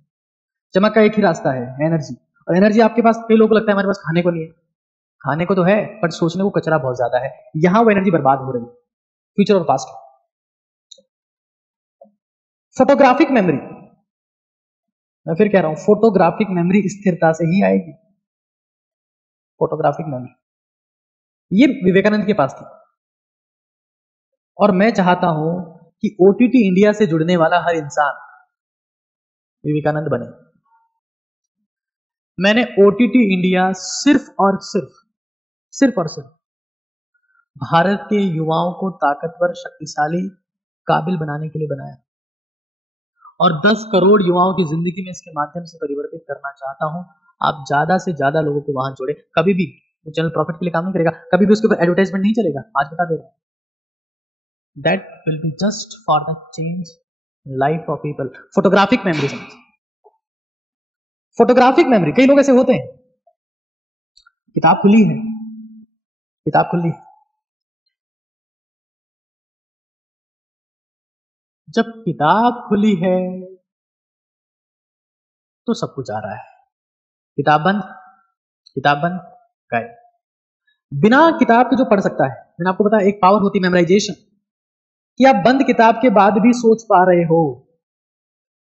चमक का एक ही रास्ता है, एनर्जी। और एनर्जी आपके पास, कई लोगों को लगता है हमारे पास खाने को नहीं है, खाने को तो है पर सोचने को कचरा बहुत ज्यादा है, यहां वो एनर्जी बर्बाद हो रही है, फ्यूचर और पास्ट। फोटोग्राफिक मेमोरी, मैं फिर कह रहा हूं, फोटोग्राफिक मेमोरी स्थिरता से ही आएगी। फोटोग्राफिक मेमोरी ये विवेकानंद के पास थी, और मैं चाहता हूं कि ओटीटी इंडिया से जुड़ने वाला हर इंसान विवेकानंद बने। मैंने ओटीटी इंडिया सिर्फ और सिर्फ भारत के युवाओं को ताकतवर, शक्तिशाली, काबिल बनाने के लिए बनाया, और 10 करोड़ युवाओं की जिंदगी में इसके माध्यम से परिवर्तित करना चाहता हूं। आप ज्यादा से ज्यादा लोगों को वहां जोड़े। कभी भी चैनल प्रॉफिट के लिए काम नहीं करेगा, कभी भी उसके ऊपर एडवर्टाइजमेंट नहीं चलेगा, आज बता दे रहा हूं। That will be just for the change life of people. Photographic memory समझ, फोटोग्राफिक मेमोरी। कई लोग ऐसे होते हैं, किताब खुली है, किताब खुली है, जब किताब खुली है तो सब कुछ आ रहा है, किताब बंद, किताब बंद, गायब। बिना किताब के जो पढ़ सकता है, मैंने आपको बताया एक पावर होती है मेमोराइजेशन, कि आप बंद किताब के बाद भी सोच पा रहे हो।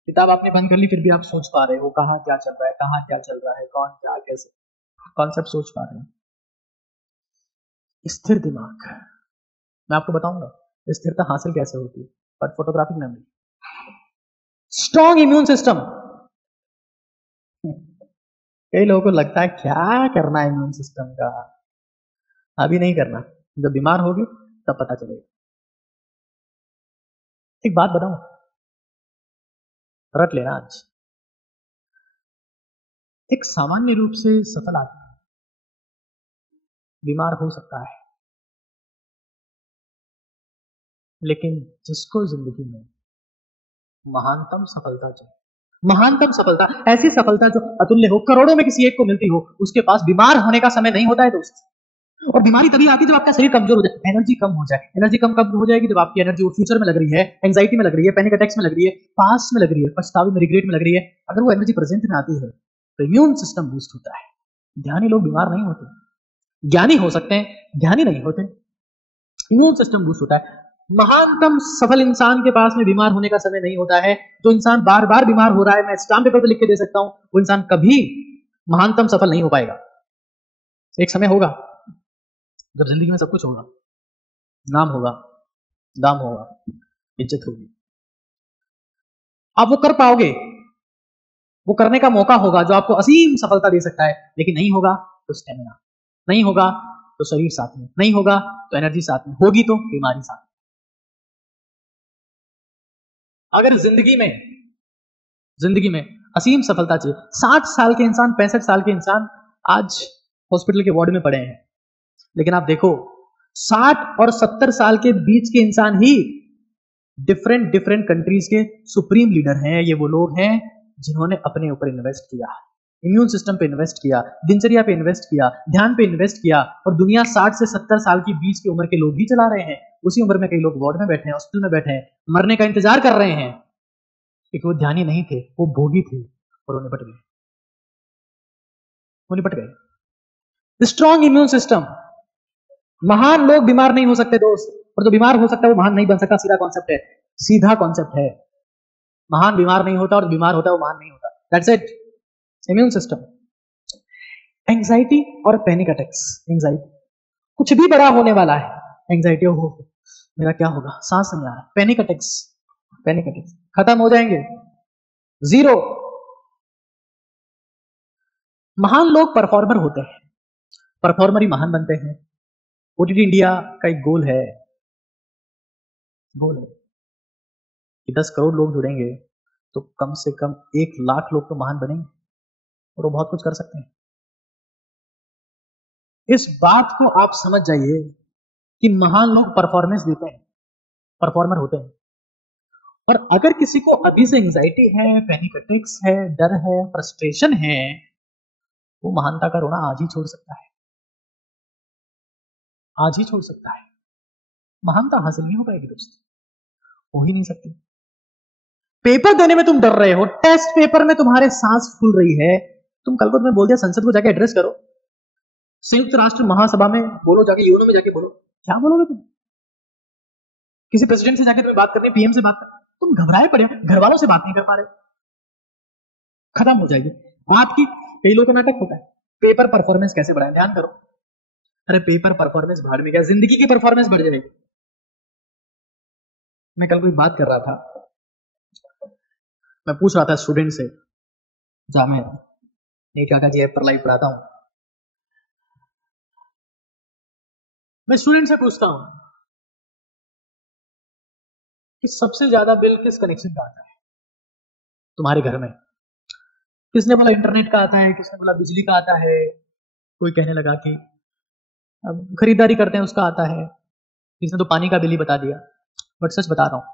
किताब आपने बंद कर ली फिर भी आप सोच पा रहे हो, कहाँ क्या चल रहा है, कहाँ क्या चल रहा है, कौन क्या कैसे, कॉन्सेप्ट सोच पा रहे हो। स्थिर दिमाग, मैं आपको बताऊंगा स्थिरता हासिल कैसे होती है, but photographic memory. Strong immune system. कई लोगों को लगता है क्या करना है इम्यून सिस्टम का, अभी नहीं करना, जब बीमार होगे तब पता चलेगा। एक बात बताऊं, रट लेना आज, एक सामान्य रूप से सफल आदमी बीमार हो सकता है, लेकिन जिसको जिंदगी में महानतम सफलता चाहिए, महानतम सफलता, ऐसी सफलता जो अतुल्य हो, करोड़ों में किसी एक को मिलती हो, उसके पास बीमार होने का समय नहीं होता है दोस्त। और बीमारी तभी आती है जब आपका शरीर कमजोर हो जाए, एनर्जी कम हो जाए। एनर्जी कब हो जाएगी? जब आपकी एनर्जी वो फ्यूचर में लग रही है, एंजाइटी में लग रही है, पैनिक अटैक्स में लग रही है, पास्ट में लग रही है, पछतावे में, रिग्रेट में लग रही है। अगर वो एनर्जी प्रेजेंट में आती है तो इम्यून सिस्टम बूस्ट होता है। ध्यानी लोग बीमार नहीं होते, ज्ञानी हो सकते हैं, ध्यानी नहीं होते। इम्यून सिस्टम बूस्ट होता है। महानतम सफल इंसान के पास में बीमार होने का समय नहीं होता है। जो इंसान बार बार बीमार हो रहा है, मैं स्टाम्प पेपर पे लिख के दे सकता हूं, वो इंसान कभी महानतम सफल नहीं हो पाएगा। एक समय होगा जब जिंदगी में सब कुछ होगा, नाम होगा, दाम होगा, इज्जत होगी, आप वो कर पाओगे, वो करने का मौका होगा जो आपको असीम सफलता दे सकता है। लेकिन नहीं होगा तो स्टेमिना, नहीं होगा तो शरीर साथ में, नहीं होगा तो एनर्जी साथ में, होगी तो बीमारी साथ में। अगर जिंदगी में असीम सफलता चाहिए, 60 साल के इंसान, 65 साल के इंसान आज हॉस्पिटल के वार्ड में पड़े हैं, लेकिन आप देखो 60 और 70 साल के बीच के इंसान ही डिफरेंट डिफरेंट कंट्रीज के सुप्रीम लीडर हैं। ये वो लोग हैं जिन्होंने अपने ऊपर इन्वेस्ट किया, इम्यून सिस्टम पे इन्वेस्ट किया, दिनचर्या पे इन्वेस्ट किया, ध्यान पे इन्वेस्ट किया, और दुनिया 60 से 70 साल के बीच की उम्र के लोग भी चला रहे हैं। उसी उम्र में कई लोग वार्ड में बैठे हैं, हॉस्पिटल में बैठे हैं, मरने का इंतजार कर रहे हैं, क्योंकि वो ध्यानी नहीं थे, वो भोगी थे, और वो निपट गए, वो निपट गए। स्ट्रॉन्ग इम्यून सिस्टम, महान लोग बीमार नहीं हो सकते दोस्त, और जो बीमार हो सकता है वो महान नहीं बन सकता। सीधा कॉन्सेप्ट है, सीधा कॉन्सेप्ट है। महान बीमार नहीं होता और बीमार होता है वो महान नहीं होता। That's it. Immune system. Anxiety और पैनिक अटैक्स। एंजाइटी, कुछ भी बड़ा होने वाला है, एंजाइटी हो मेरा क्या होगा, सांस नहीं आ रहा। पैनिक अटैक्स, पैनिक अटैक्स खत्म हो जाएंगे, जीरो। महान लोग परफॉर्मर होते हैं, परफॉर्मर ही महान बनते हैं। ओटीटी इंडिया का एक गोल है कि 10 करोड़ लोग जुड़ेंगे तो कम से कम 1 लाख लोग तो महान बनेंगे और वो बहुत कुछ कर सकते हैं। इस बात को आप समझ जाइए कि महान लोग परफॉर्मेंस देते हैं, परफॉर्मर होते हैं। और अगर किसी को अभी से एंजाइटी है, पैनिक अटैक्स है, डर है, फ्रस्ट्रेशन है, वो महानता का रोना आज ही छोड़ सकता है, आज ही छोड़ सकता है। महानता हासिल नहीं हो पाएगी दोस्त, हो ही नहीं सकती। पेपर देने में तुम डर रहे हो, टेस्ट पेपर में तुम्हारे सांस फूल रही है, तुम कल को तुम्हें बोल दिया संसद को जाके एड्रेस करो, संयुक्त राष्ट्र महासभा में बोलो, जाके यूएनओ में जाके बोलो, क्या बोलोगे तुम? किसी प्रेसिडेंट से जाके तुम्हें बात करनी, पीएम से बात करनी, तुम घबराए पड़े, घर वालों से बात नहीं कर पा रहे, खत्म हो जाएगी आपकी। कई लोगों को नाटक होता है, पेपर परफॉर्मेंस कैसे बढ़ाएं, ध्यान करो। अरे पेपर परफॉर्मेंस बढ़ में क्या, जिंदगी की परफॉर्मेंस बढ़ जाएगी। मैं कल कोई बात कर रहा था, मैं पूछ रहा था स्टूडेंट से, जहां मैं नहीं काका जी ऐप पर लाइव पढ़ाता हूं, मैं स्टूडेंट से पूछता हूं कि सबसे ज्यादा बिल किस कनेक्शन का आता है तुम्हारे घर में? किसने बोला इंटरनेट का आता है, किसने बोला बिजली का आता है, कोई कहने लगा कि अब खरीदारी करते हैं उसका आता है, किसने तो पानी का बिल ही बता दिया। बट सच बता रहा हूं,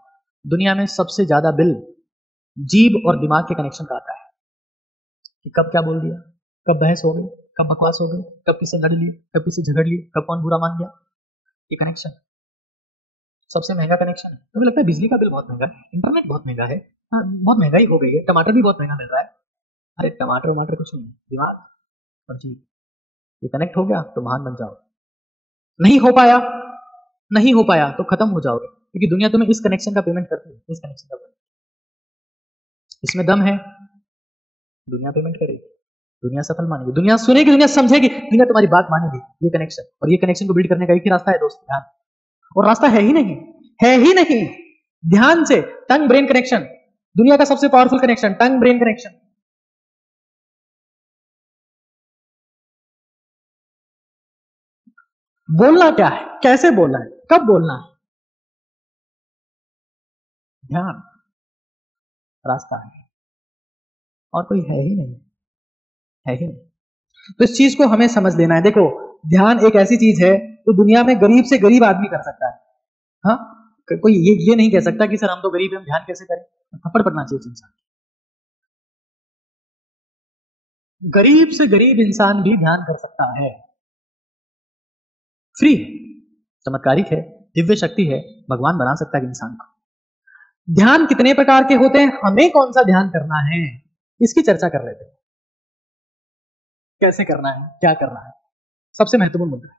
दुनिया में सबसे ज्यादा बिल जीभ और दिमाग के कनेक्शन का आता है। कि कब क्या बोल दिया, कब बहस हो गई, कब बकवास हो गई, कब किससे लड़ लिए, कब किससे झगड़ लिए, कब कौन बुरा मान गया। ये कनेक्शन सबसे महंगा कनेक्शन है। तुम्हें लगता है बिजली का बिल बहुत महंगा है, इंटरनेट बहुत महंगा है, हाँ बहुत महंगाई हो गई है, टमाटर भी बहुत महंगा मिल रहा है। अरे टमाटर वमाटर कुछ नहीं, दिमाग और जीभ, ये कनेक्ट हो गया तो महान बन जाओ। नहीं हो पाया, नहीं हो पाया तो खत्म हो जाओगे, क्योंकि दुनिया तुम्हें इस कनेक्शन का पेमेंट करती है, इस कनेक्शन का पेमेंट। इसमें दम है, दुनिया पेमेंट करेगी, दुनिया सफल मानेगी, दुनिया सुनेगी, दुनिया समझेगी, दुनिया तुम्हारी बात मानेगी। ये कनेक्शन, और ये कनेक्शन को बिल्ड करने का एक ही रास्ता है दोस्त, ध्यान। और रास्ता है ही नहीं, है ही नहीं, ध्यान से। टंग ब्रेन कनेक्शन, दुनिया का सबसे पावरफुल कनेक्शन, टंग ब्रेन कनेक्शन। बोलना क्या है, कैसे बोलना है, कब बोलना है, ध्यान, रास्ता है, और कोई है ही नहीं, है ही नहीं। तो इस चीज को हमें समझ लेना है। देखो, ध्यान एक ऐसी चीज है जो दुनिया में गरीब से गरीब आदमी कर सकता है। हाँ, कोई ये नहीं कह सकता कि सर हम तो गरीब हैं, हम ध्यान कैसे करें, थप्पड़ पड़ना चाहिए इंसान। गरीब से गरीब इंसान भी ध्यान कर सकता है, फ्री, चमत्कारिक है, दिव्य शक्ति है, भगवान बना सकता है इंसान को। ध्यान कितने प्रकार के होते हैं, हमें कौन सा ध्यान करना है, इसकी चर्चा कर लेते हैं। कैसे करना है, क्या करना है, सबसे महत्वपूर्ण मुद्दा है।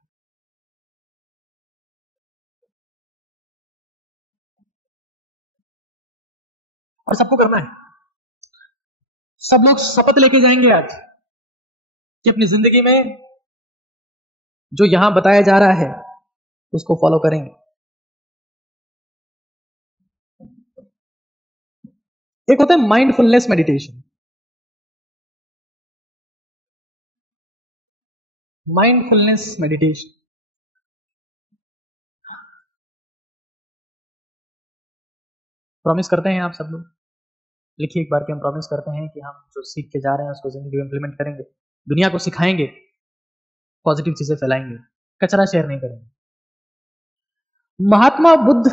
और सबको करना है। सब लोग शपथ लेके जाएंगे आज कि अपनी जिंदगी में जो यहां बताया जा रहा है उसको फॉलो करेंगे। एक होता है mindfulness meditation. Mindfulness meditation promise करते हैं आप सब लोग, लिखिए एक बार कि हम प्रॉमिस करते हैं कि हम जो सीख के जा रहे हैं उसको जिंदगी में इंप्लीमेंट करेंगे, दुनिया को सिखाएंगे, पॉजिटिव चीजें फैलाएंगे, कचरा शेयर नहीं करेंगे। महात्मा बुद्ध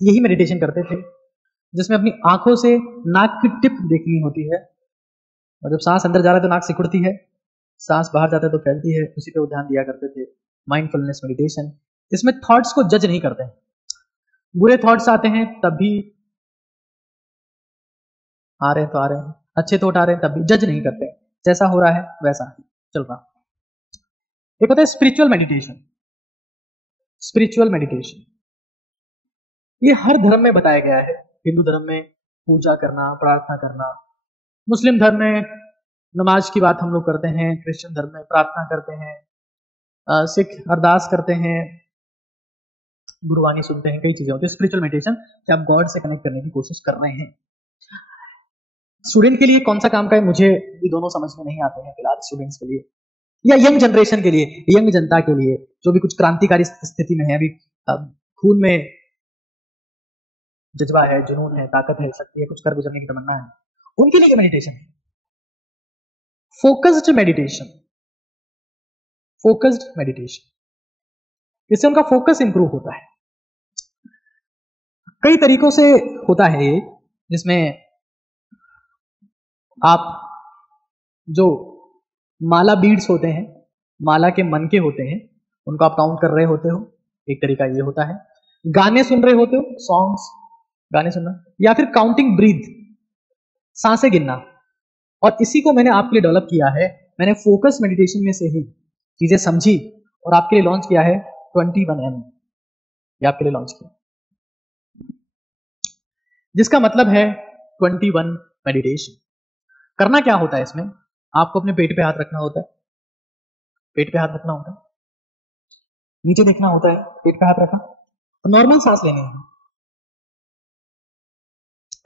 यही मेडिटेशन करते थे, जिसमें अपनी आंखों से नाक की टिप देखनी होती है, और जब सांस अंदर जा रहा है तो नाक सिकुड़ती है, सांस बाहर जाता है तो फैलती है, उसी पे वो ध्यान दिया करते थे। माइंडफुलनेस मेडिटेशन, इसमें थॉट्स को जज नहीं करते हैं। बुरे थॉट्स आते हैं तब भी आ रहे हैं तो आ रहे हैं, अच्छे थॉट आ रहे हैं तब भी जज नहीं करते, जैसा हो रहा है वैसा चल रहा। एक होता है स्पिरिचुअल मेडिटेशन। स्पिरिचुअल मेडिटेशन, ये हर धर्म में बताया गया है। हिंदू धर्म में पूजा करना, प्रार्थना करना, मुस्लिम धर्म में नमाज की बात हम लोग करते हैं, क्रिश्चियन धर्म में प्रार्थना करते हैं, सिख अरदास करते हैं, गुरबानी सुनते हैं, कई चीजें होती है। स्पिरिचुअल मेडिटेशन कि आप गॉड से कनेक्ट करने की कोशिश कर रहे हैं। स्टूडेंट के लिए कौन सा काम का है, मुझे ये दोनों समझ में नहीं आते हैं फिलहाल। स्टूडेंट्स के लिए या यंग जनरेशन के लिए, यंग जनता के लिए जो भी कुछ क्रांतिकारी स्थिति में है, अभी खून में जज्बा है, जुनून है, ताकत है, शक्ति है, कुछ कर गुजरने की तमन्ना है, उनके लिए मेडिटेशन है। फोकस्ड मेडिटेशन, फोकस्ड मेडिटेशन, इससे उनका फोकस इंप्रूव होता है। कई तरीकों से होता है ये, जिसमें आप जो माला बीड्स होते हैं, माला के मन के होते हैं, उनको आप काउंट कर रहे होते हो, एक तरीका ये होता है। गाने सुन रहे होते हो, सॉन्ग्स, गाने सुनना, या फिर काउंटिंग ब्रीथ, सांसें गिनना। और इसी को मैंने आपके लिए डेवलप किया है। मैंने फोकस मेडिटेशन में से ही चीजें समझी और आपके लिए लॉन्च किया है 21M, ये आपके लिए लॉन्च किया, जिसका मतलब है 21 मेडिटेशन। करना क्या होता है इसमें, आपको अपने पेट पे हाथ रखना होता है, पेट पे हाथ रखना होता है, नीचे देखना होता है, पेट पे हाथ रखा, नॉर्मल सांस लेनी है,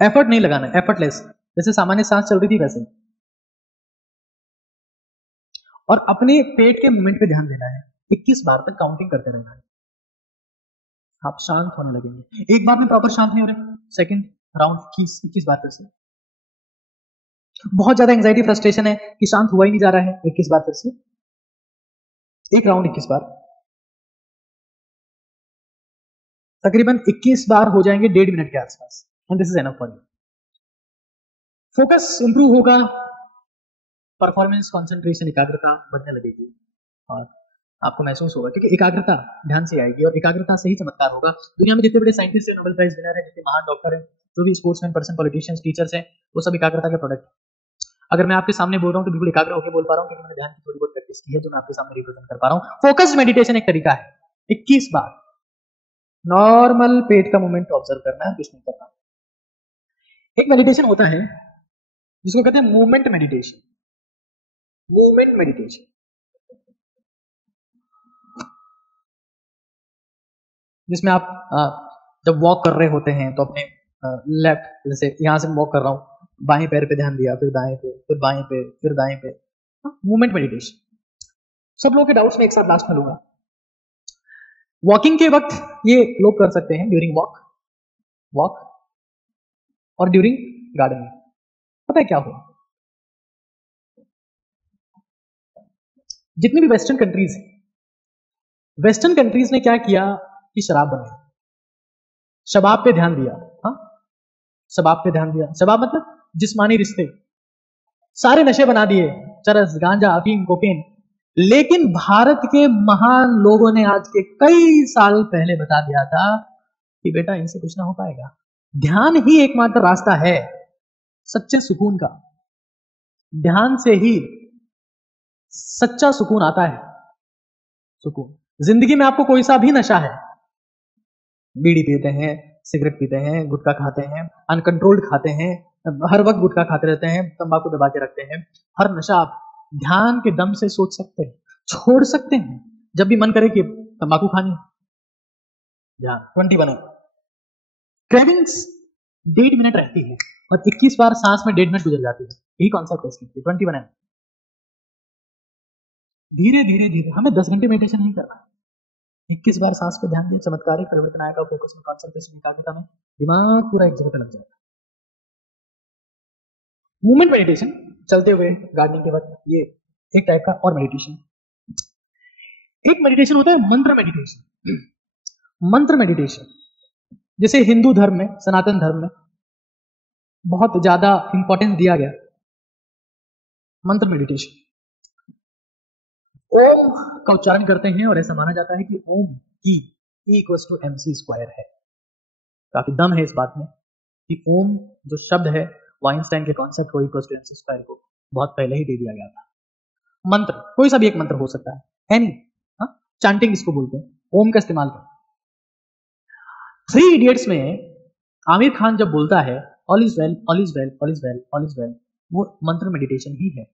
एफर्ट नहीं लगाना, एफर्टलेस, जैसे सामान्य सांस चल रही थी वैसे। और अपने पेट के मूवमेंट पे ध्यान देना है, 21 बार तक काउंटिंग करते रहना है, आप शांत होने लगेंगे। एक बार में प्रॉपर शांत नहीं हो रहे, सेकंड राउंड 21 बार फिर से। बहुत ज्यादा एंजाइटी फ्रस्ट्रेशन है कि शांत हुआ ही नहीं जा रहा है, 21 बार फिर से, एक राउंड 21 बार, तकरीबन 21 बार हो जाएंगे 1.5 मिनट के आसपास, and this is enough for you. Focus improve होगा, परफॉर्मेंस, कंसंट्रेशन, एकाग्रता बढ़ने लगेगी और आपको महसूस होगा, क्योंकि एकाग्रता ध्यान से आएगी और एकाग्रता से ही चमत्कार होगा। दुनिया में जितने बड़े साइंटिस्ट हैं, नोबेल प्राइज विनर हैं, जितने महान डॉक्टर हैं, जो भी स्पोर्ट्समैन पर्सन, पॉलिटिशियंस, टीचर्स हैं, वो सब एकाग्रता के प्रोडक्ट। अगर मैं आपके सामने बोल रहा हूँ तो बिल्कुल एकाग्र होकर बोल पा रहा हूँ, क्योंकि मैंने ध्यान की थोड़ी बहुत प्रैक्टिस की है, जो मैं आपके सामने रिप्रेजेंट कर पा रहा हूँ। फोकस्ड मेडिटेशन एक तरीका है, 21 बार नॉर्मल पेट का मूवमेंट ऑब्जर्व करना है, कुछ नहीं करना। एक मेडिटेशन होता है जिसको कहते हैं मूवमेंट मेडिटेशन, मूवमेंट मेडिटेशन, जिसमें आप जब वॉक कर रहे होते हैं तो अपने लेफ्ट, जैसे यहां से वॉक कर रहा हूं, बाएं पैर पे ध्यान दिया, फिर दाएं पे, फिर बाएं पे, फिर दाएं पे, मूवमेंट मेडिटेशन। सब लोगों के डाउट्स में एक साथ लास्ट में लूंगा। वॉकिंग के वक्त ये लोग कर सकते हैं, ड्यूरिंग वॉक और ड्यूरिंग गार्डनिंग। पता है क्या हुआ, जितनी भी वेस्टर्न कंट्रीज हैं, वेस्टर्न कंट्रीज ने क्या किया कि शराब बनाई, शबाब पे ध्यान दिया। हाँ, शबाब पे ध्यान दिया, शबाब मतलब जिस्मानी रिश्ते, सारे नशे बना दिए, चरस, गांजा, अफीम, कोकेन। लेकिन भारत के महान लोगों ने आज के कई साल पहले बता दिया था कि बेटा इनसे कुछ ना हो पाएगा, ध्यान ही एकमात्र रास्ता है सच्चे सुकून का, ध्यान से ही सच्चा सुकून आता है। सुकून जिंदगी में आपको कोई सा भी नशा है, बीड़ी पीते हैं, सिगरेट पीते हैं, गुटखा खाते हैं, अनकंट्रोल्ड खाते हैं, हर वक्त गुटखा खाते रहते हैं, तंबाकू दबा के रखते हैं, हर नशा आप ध्यान के दम से सोच सकते हैं, छोड़ सकते हैं। जब भी मन करे कि तंबाकू खानी, ध्यान 21 क्रेविंग्स 1.5 मिनट रहती है और 21 बार सांस में 1.5 मिनट गुजर जाती है। यही कॉन्सेप्ट है इसकी, 21 धीरे धीरे धीरे, हमें 10 घंटे मेडिटेशन नहीं करना, 21 बार सांस पे ध्यान दिए, चमत्कारिक परिवर्तन आएगा, फोकस में, कंसंट्रेशन, एकाग्रता में, दिमाग पूरा एक जगह पे लग जाएगा। मूवमेंट मेडिटेशन, चलते हुए, गार्डनिंग के वक्त, ये एक टाइप का और मेडिटेशन। एक मेडिटेशन होता है मंत्र मेडिटेशन। मंत्र मेडिटेशन जैसे हिंदू धर्म में, सनातन धर्म में बहुत ज्यादा इंपॉर्टेंस दिया गया मंत्र मेडिटेशन। ओम का उच्चारण करते हैं और ऐसा माना जाता है कि ओम की E=mc² है। काफी दम है इस बात में कि ओम जो शब्द है, वाइंस्टाइन के कॉन्सेप्ट को E=mc² को बहुत पहले ही दे दिया गया था। मंत्र कोई सा भी एक मंत्र हो सकता है, एनी, चैंटिंग इसको बोलते हैं, ओम का इस्तेमाल करो। थ्री इडियट्स में आमिर खान जब बोलता है all is well, all is well, all is well, all is well, वो मंत्र मेडिटेशन ही है।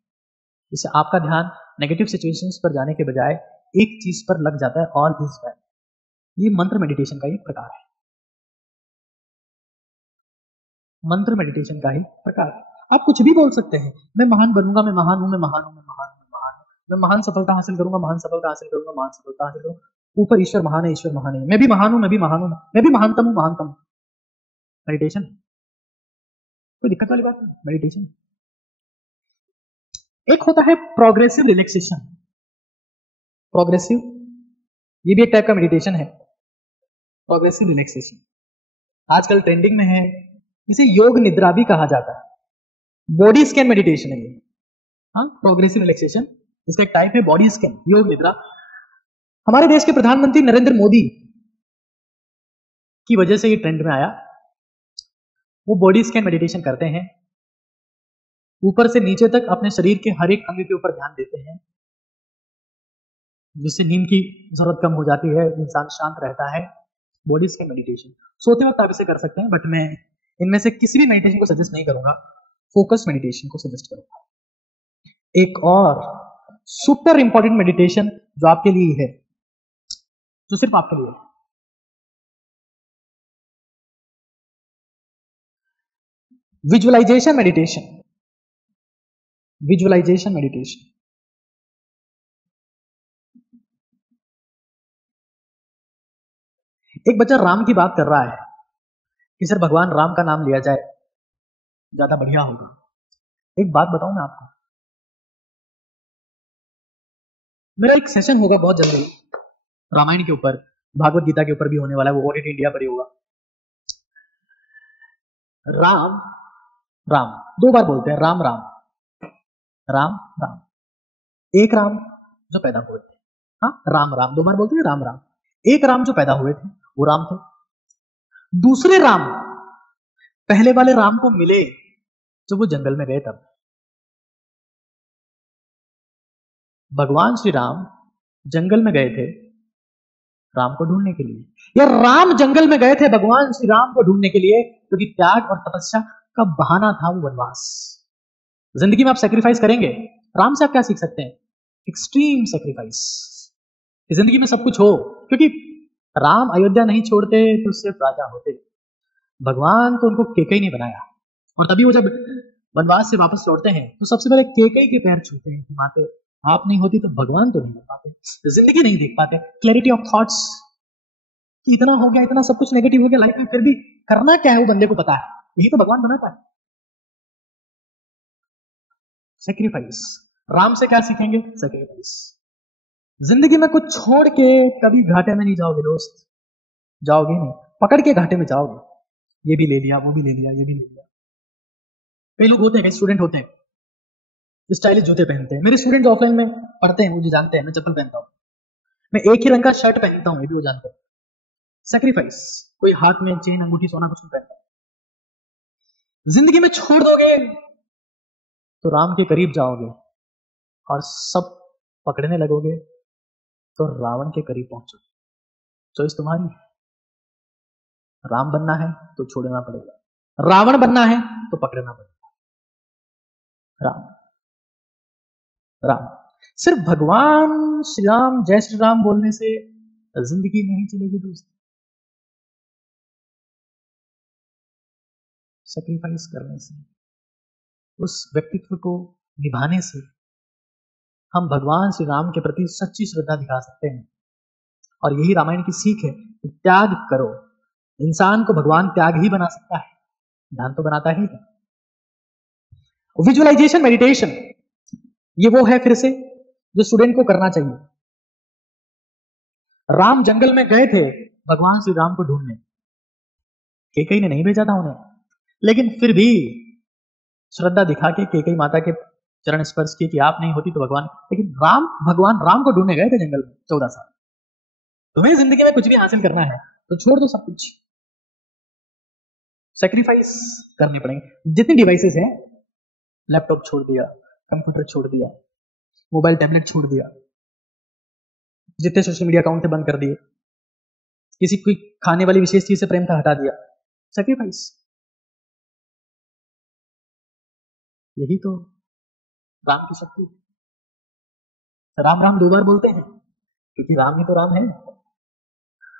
इससे आपका ध्यान नेगेटिव सिचुएशंस पर जाने के बजाय एक चीज पर लग जाता है, ऑल इज वेल। ये मंत्र मेडिटेशन का ही प्रकार है, मंत्र मेडिटेशन का ही प्रकार है। आप कुछ भी बोल सकते हैं, मैं महान बनूंगा, मैं महान हूं, मैं महान हूं, मैं महान हूं, मैं महान हूं, मैं महान सफलता हासिल करूंगा, महान सफलता हासिल करूंगा, महान सफलता हासिल करूंगा। ऊपर ईश्वर महान है, ईश्वर महान है, मैं भी महान हूं, मैं भी महान हूं, मैं भी महानतम हूं, महानतम। मेडिटेशन कोई दिक्कत वाली बात नहीं, मेडिटेशन। एक होता है प्रोग्रेसिव रिलैक्सेशन, प्रोग्रेसिव, ये भी एक टाइप का मेडिटेशन है, प्रोग्रेसिव रिलैक्सेशन आजकल ट्रेंडिंग में है। इसे योग निद्रा भी कहा जाता है, बॉडी स्कैन मेडिटेशन है ये। हाँ, प्रोग्रेसिव रिलैक्सेशन इसका एक टाइप है, बॉडी स्कैन, योग निद्रा। हमारे देश के प्रधानमंत्री नरेंद्र मोदी की वजह से ये ट्रेंड में आया। वो बॉडी स्कैन मेडिटेशन करते हैं, ऊपर से नीचे तक अपने शरीर के हर एक अंग के ऊपर ध्यान देते हैं, जिससे नींद की जरूरत कम हो जाती है, इंसान शांत रहता है। बॉडी स्कैन मेडिटेशन सोते वक्त आप इसे कर सकते हैं, बट मैं इनमें से किसी भी मेडिटेशन को सजेस्ट नहीं करूंगा, फोकस मेडिटेशन को सजेस्ट करूंगा। एक और सुपर इंपॉर्टेंट मेडिटेशन जो आपके लिए है, जो सिर्फ आपके लिए है, विजुअलाइजेशन मेडिटेशन। विजुअलाइजेशन मेडिटेशन एक बच्चा राम की बात कर रहा है कि सर भगवान राम का नाम लिया जाए ज्यादा बढ़िया होगा। एक बात बताऊं मैं आपको, मेरा एक सेशन होगा बहुत जल्दी रामायण के ऊपर, भागवत गीता के ऊपर भी होने वाला है, वो ऑडिट इंडिया पर ही होगा। राम राम दो बार बोलते हैं, राम राम राम राम। एक राम जो पैदा हुए थे, हाँ राम राम दो बार बोलते हैं, राम राम। एक राम जो पैदा हुए थे वो राम थे। दूसरे राम पहले वाले राम को मिले जब वो जंगल में गए तब। भगवान श्री राम जंगल में गए थे राम को ढूंढने के लिए, या राम जंगल में गए थे भगवान श्री राम को ढूंढने के लिए, क्योंकि त्याग और तपस्या का बहाना था वो वनवास। जिंदगी में आप सेक्रीफाइस करेंगे, राम से आप क्या सीख सकते हैं? Extreme sacrifice. जिंदगी में सब कुछ हो, क्योंकि राम अयोध्या नहीं छोड़ते तो सिर्फ राजा होते, भगवान तो उनको केकई ने बनाया। और तभी वो जब वनवास से वापस लौटते हैं तो सबसे पहले केकई के पैर छूते हैं कि माते आप नहीं होती तो भगवान तो नहीं हो पाते, जिंदगी नहीं देख पाते, क्लैरिटी ऑफ थॉट्स। इतना हो गया, इतना सब कुछ नेगेटिव हो गया लाइफ में, फिर भी करना क्या है वो बंदे को पता है, यही तो भगवान बनाता है। सेक्रीफाइस। राम से क्या सीखेंगे? सेक्रीफाइस। जिंदगी में कुछ छोड़ के कभी घाटे में नहीं जाओगे दोस्त, जाओगे नहीं, पकड़ के घाटे में जाओगे। ये भी ले लिया, वो भी ले लिया, ये भी ले लिया। कई लोग होते हैं, कई स्टूडेंट होते हैं स्टाइलिश जूते पहनते हैं। मेरे स्टूडेंट ऑफलाइन में पढ़ते हैं मुझे जानते हैं, मैं चप्पल पहनता हूँ, मैं एक ही रंग का शर्ट पहनता हूँ, ये भी वो जानते हैं। सेक्रीफाइस। कोई हाथ में चेन अंगूठी सोना कुछ नहीं पहनता। जिंदगी में छोड़ दोगे तो राम के करीब जाओगे, और सब पकड़ने लगोगे तो रावण के करीब पहुंचोगे। चॉइस तुम्हारी है। राम बनना है तो छोड़ना पड़ेगा, रावण बनना है तो पकड़ना पड़ेगा। राम राम। सिर्फ भगवान श्री राम जय श्री राम बोलने से जिंदगी नहीं चलेगी दोस्त, सेक्रीफाइस करने से, उस व्यक्तित्व को निभाने से हम भगवान श्री राम के प्रति सच्ची श्रद्धा दिखा सकते हैं। और यही रामायण की सीख है, त्याग करो। इंसान को भगवान त्याग ही बना सकता है, ध्यान तो बनाता ही है। विजुअलाइजेशन मेडिटेशन, ये वो है फिर से जो स्टूडेंट को करना चाहिए। राम जंगल में गए थे भगवान श्री राम को ढूंढने, केकई ने नहीं भेजा था उन्हें, लेकिन फिर भी श्रद्धा दिखा के केकई माता के चरण स्पर्श किए कि आप नहीं होती तो भगवान, लेकिन भगवान राम को ढूंढने गए थे जंगल में 14 साल। तुम्हें जिंदगी में कुछ भी हासिल करना है तो छोड़ दो सब कुछ, सेक्रीफाइस करने पड़ेंगे। जितनी डिवाइसेस हैं, लैपटॉप छोड़ दिया, कंप्यूटर छोड़ दिया, मोबाइल टैबलेट छोड़ दिया, जितने सोशल मीडिया अकाउंट बंद कर दिए, किसी कोई खाने वाली विशेष चीज से प्रेम था, हटा दिया, सेक्रीफाइस। यही तो राम की शक्ति। राम राम 2 बार बोलते हैं क्योंकि राम ही तो राम है,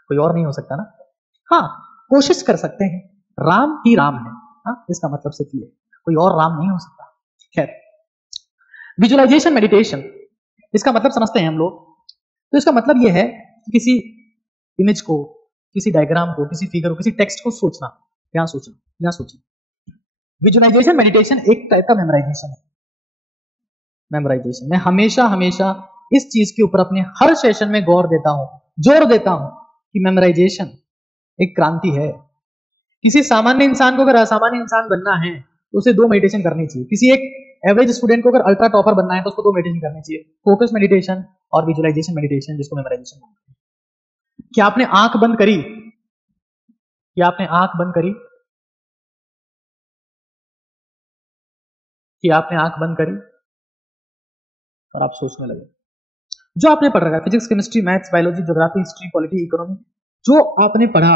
कोई और नहीं हो सकता ना। हाँ, कोशिश कर सकते हैं, राम ही राम है। हाँ, इसका मतलब सिर्फ ये, कोई और राम नहीं हो सकता। खैर, विजुअलाइजेशन मेडिटेशन, इसका मतलब समझते हैं हम लोग। तो इसका मतलब ये है कि किसी इमेज को, किसी डायग्राम को, किसी फिगर को, किसी टेक्स्ट को सोचना, क्या सोचना, क्या सोचना। विजुअलाइजेशन मेडिटेशन एक टाइप का मेमोराइजेशन है। मेमोराइजेशन, मैं हमेशा हमेशा इस चीज के ऊपर अपने हर सेशन में गौर देता हूं, जोर देता हूं कि मेमोराइजेशन एक क्रांति है। किसी सामान्य इंसान को अगर असामान्य इंसान बनना है तो उसे 2 मेडिटेशन करनी चाहिए। किसी एक एवरेज स्टूडेंट को अगर अल्ट्रा टॉपर बनना है तो उसको 2 मेडिटेशन करनी चाहिए, फोकस मेडिटेशन और विजुअलाइजेशन मेडिटेशन, जिसको मेमोराइजेशन बोलते हैं। क्या आपने आंख बंद करी? क्या आपने आंख बंद करी? कि आपने आंख बंद करी और आप सोचने लगे जो आपने पढ़ रखा है, physics, chemistry, maths, biology, geography, history, polity, economy, जो आपने पढ़ा,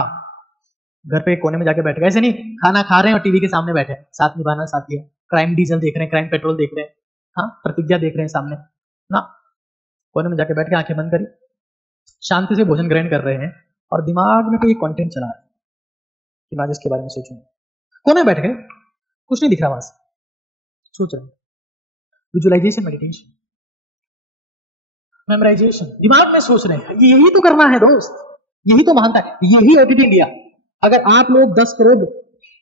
घर पे कोने में जाके बैठ गए। ऐसे नहीं खाना खा रहे हैं और टीवी के सामने बैठे, साथ निभाना साथी है, क्राइम डीजल देख रहे हैं, क्राइम पेट्रोल देख रहे हैं, हाँ, प्रतिज्ञा देख रहे हैं सामने ना, कोने में जाके बैठ के आंखें बंद करी, शांति से भोजन ग्रहण कर रहे हैं और दिमाग में कोई कंटेंट चला रहा है कि मैं आज इसके बारे में सोचूंगा। कोने में बैठ गए, कुछ नहीं दिख रहा, वहां से सोच रहे हैं। विजुअलाइजेशन मेडिटेशन, मेमोराइजेशन, दिमाग में सोच रहे हैं, यही तो करना है दोस्त, यही तो महानता है, यही ओटीटी इंडिया। अगर आप लोग 10 करोड़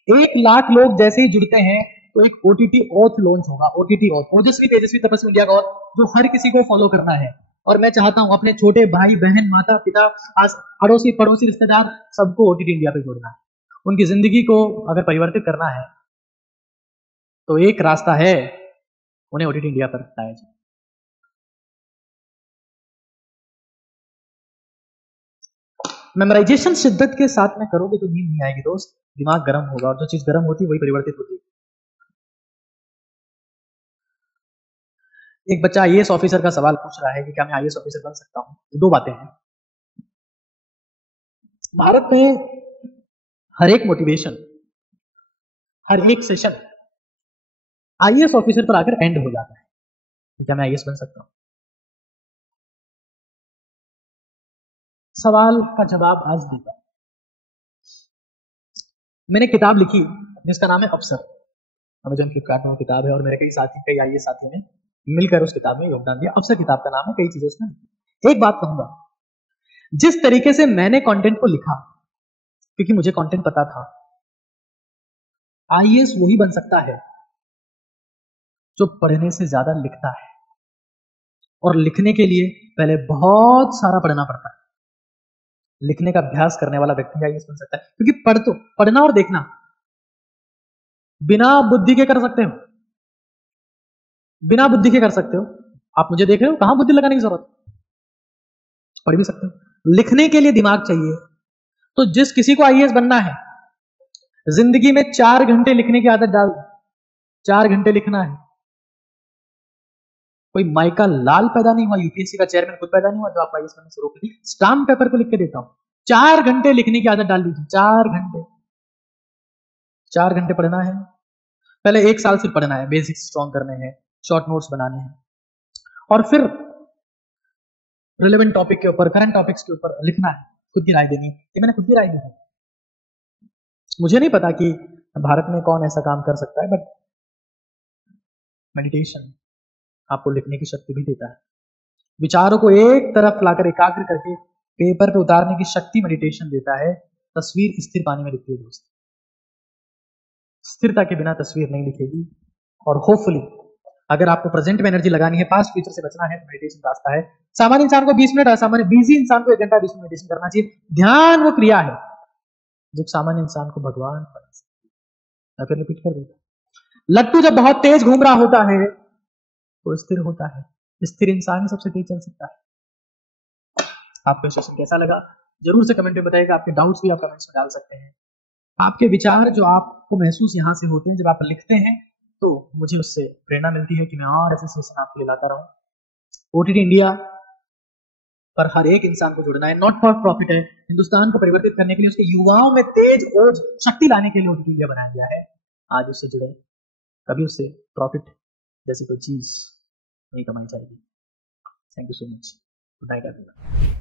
1 लाख लोग जैसे ही जुड़ते हैं तो एक ओटीटी ऑथ लॉन्च होगा। ओटीटी ऑथ, ओजस्वी तेजस्वी तपस्वी इंडिया का ऑथ, जो हर किसी को फॉलो करना है। और मैं चाहता हूं अपने छोटे भाई बहन, माता पिता, अड़ोसी पड़ोसी, रिश्तेदार, सबको ओटीटी इंडिया पे जोड़ना है। उनकी जिंदगी को अगर परिवर्तित करना है तो एक रास्ता है, उन्हें ओटीटी इंडिया पर लाया जाए। मेमोराइजेशन शिद्दत के साथ में करोगे तो नींद नहीं आएगी दोस्त, दिमाग गर्म होगा, और जो चीज गर्म होती है वही परिवर्तित होती है। एक बच्चा आईएएस ऑफिसर का सवाल पूछ रहा है कि क्या मैं आईएएस ऑफिसर बन सकता हूं। तो 2 बातें हैं। भारत में हर एक मोटिवेशन, हर एक सेशन आईएएस ऑफिसर पर आकर एंड हो जाता है कि क्या मैं आईएएस बन सकता हूं। सवाल का जवाब आज देता हूं। मैंने किताब लिखी जिसका नाम है अफसर, अमेजन फ्लिपकार्ट में किताब है, और मेरे कई साथी, कई आईएएस साथियों ने मिलकर उस किताब में योगदान दिया। अफसर किताब का नाम है, कई चीजें उसमें। एक बात कहूंगा, जिस तरीके से मैंने कंटेंट को लिखा, क्योंकि मुझे कंटेंट पता था, आईएएस वही बन सकता है जो पढ़ने से ज्यादा लिखता है। और लिखने के लिए पहले बहुत सारा पढ़ना पड़ता है। लिखने का अभ्यास करने वाला व्यक्ति आईएएस बन सकता है, क्योंकि पढ़ना और देखना बिना बुद्धि के कर सकते हो, बिना बुद्धि के कर सकते हो। आप मुझे देख रहे हो, कहां बुद्धि लगाने की जरूरत, पढ़ भी सकते हो। लिखने के लिए दिमाग चाहिए। तो जिस किसी को आईएएस बनना है, जिंदगी में 4 घंटे लिखने की आदत डाल, 4 घंटे लिखना है। कोई माइका लाल पैदा नहीं हुआ, यूपीएससी का चेयरमैन खुद पैदा नहीं हुआ जो आप आईएएस बनने से रोक ली। स्टाम्प पेपर को लिख के देता हूं, 4 घंटे लिखने की आदत डाल लीजिए। 4 घंटे, 4 घंटे पढ़ना है। पहले 1 साल सिर्फ पढ़ना है, बेसिक्स स्ट्रॉन्ग करने हैं, शॉर्ट नोट्स बनाने हैं, और फिर रिलेवेंट टॉपिक के ऊपर, करंट टॉपिक्स के ऊपर लिखना है, खुद की राय देनी है। ये मैंने खुद की राय दी है, मुझे नहीं पता कि भारत में कौन ऐसा काम कर सकता है, बट मेडिटेशन आपको लिखने की शक्ति भी देता है। विचारों को एक तरफ लाकर एकाग्र करके पेपर पे उतारने की शक्ति मेडिटेशन देता है। तस्वीर स्थिर पानी में दिखती है दोस्त, स्थिरता के बिना तस्वीर नहीं दिखेगी। और होपफुली अगर आपको प्रेजेंट में एनर्जी लगानी है, पास्ट फ्यूचर से बचना है, तो मेडिटेशन रास्ता है। सामान्य इंसान को 20 मिनट, असामान्य बिजी इंसान को 1 घंटा 20 मिनट मेडिटेशन करना चाहिए। ध्यान वो क्रिया है जो सामान्य इंसान को भगवान बना सकती है। मैं फिर रिपीट कर देता हूं, लट्टू जब बहुत तेज घूम रहा होता है तो स्थिर होता है। स्थिर इंसान ही सबसे तेज चल सकता है। आपको सेशन कैसा लगा जरूर से कमेंट में बताइएगा। आपके डाउट्स भी आप कमेंट्स में डाल सकते हैं। आपके विचार जो आपको महसूस यहां से होते हैं जब आप लिखते हैं, तो मुझे उससे प्रेरणा मिलती है कि मैं और ऐसे सेशन आपके लिए लाता रहूं। ओटीटी इंडिया पर हर एक इंसान को जुड़ना है, नॉट फॉर प्रॉफिट है। हिंदुस्तान को परिवर्तित करने के लिए, उसके युवाओं में तेज ओज शक्ति लाने के लिए उनकी इंडिया बनाया गया है। आज उससे जुड़े, कभी उससे प्रॉफिट जैसी कोई चीज नहीं कमाई जाएगी। Thank you so much. Good night everyone.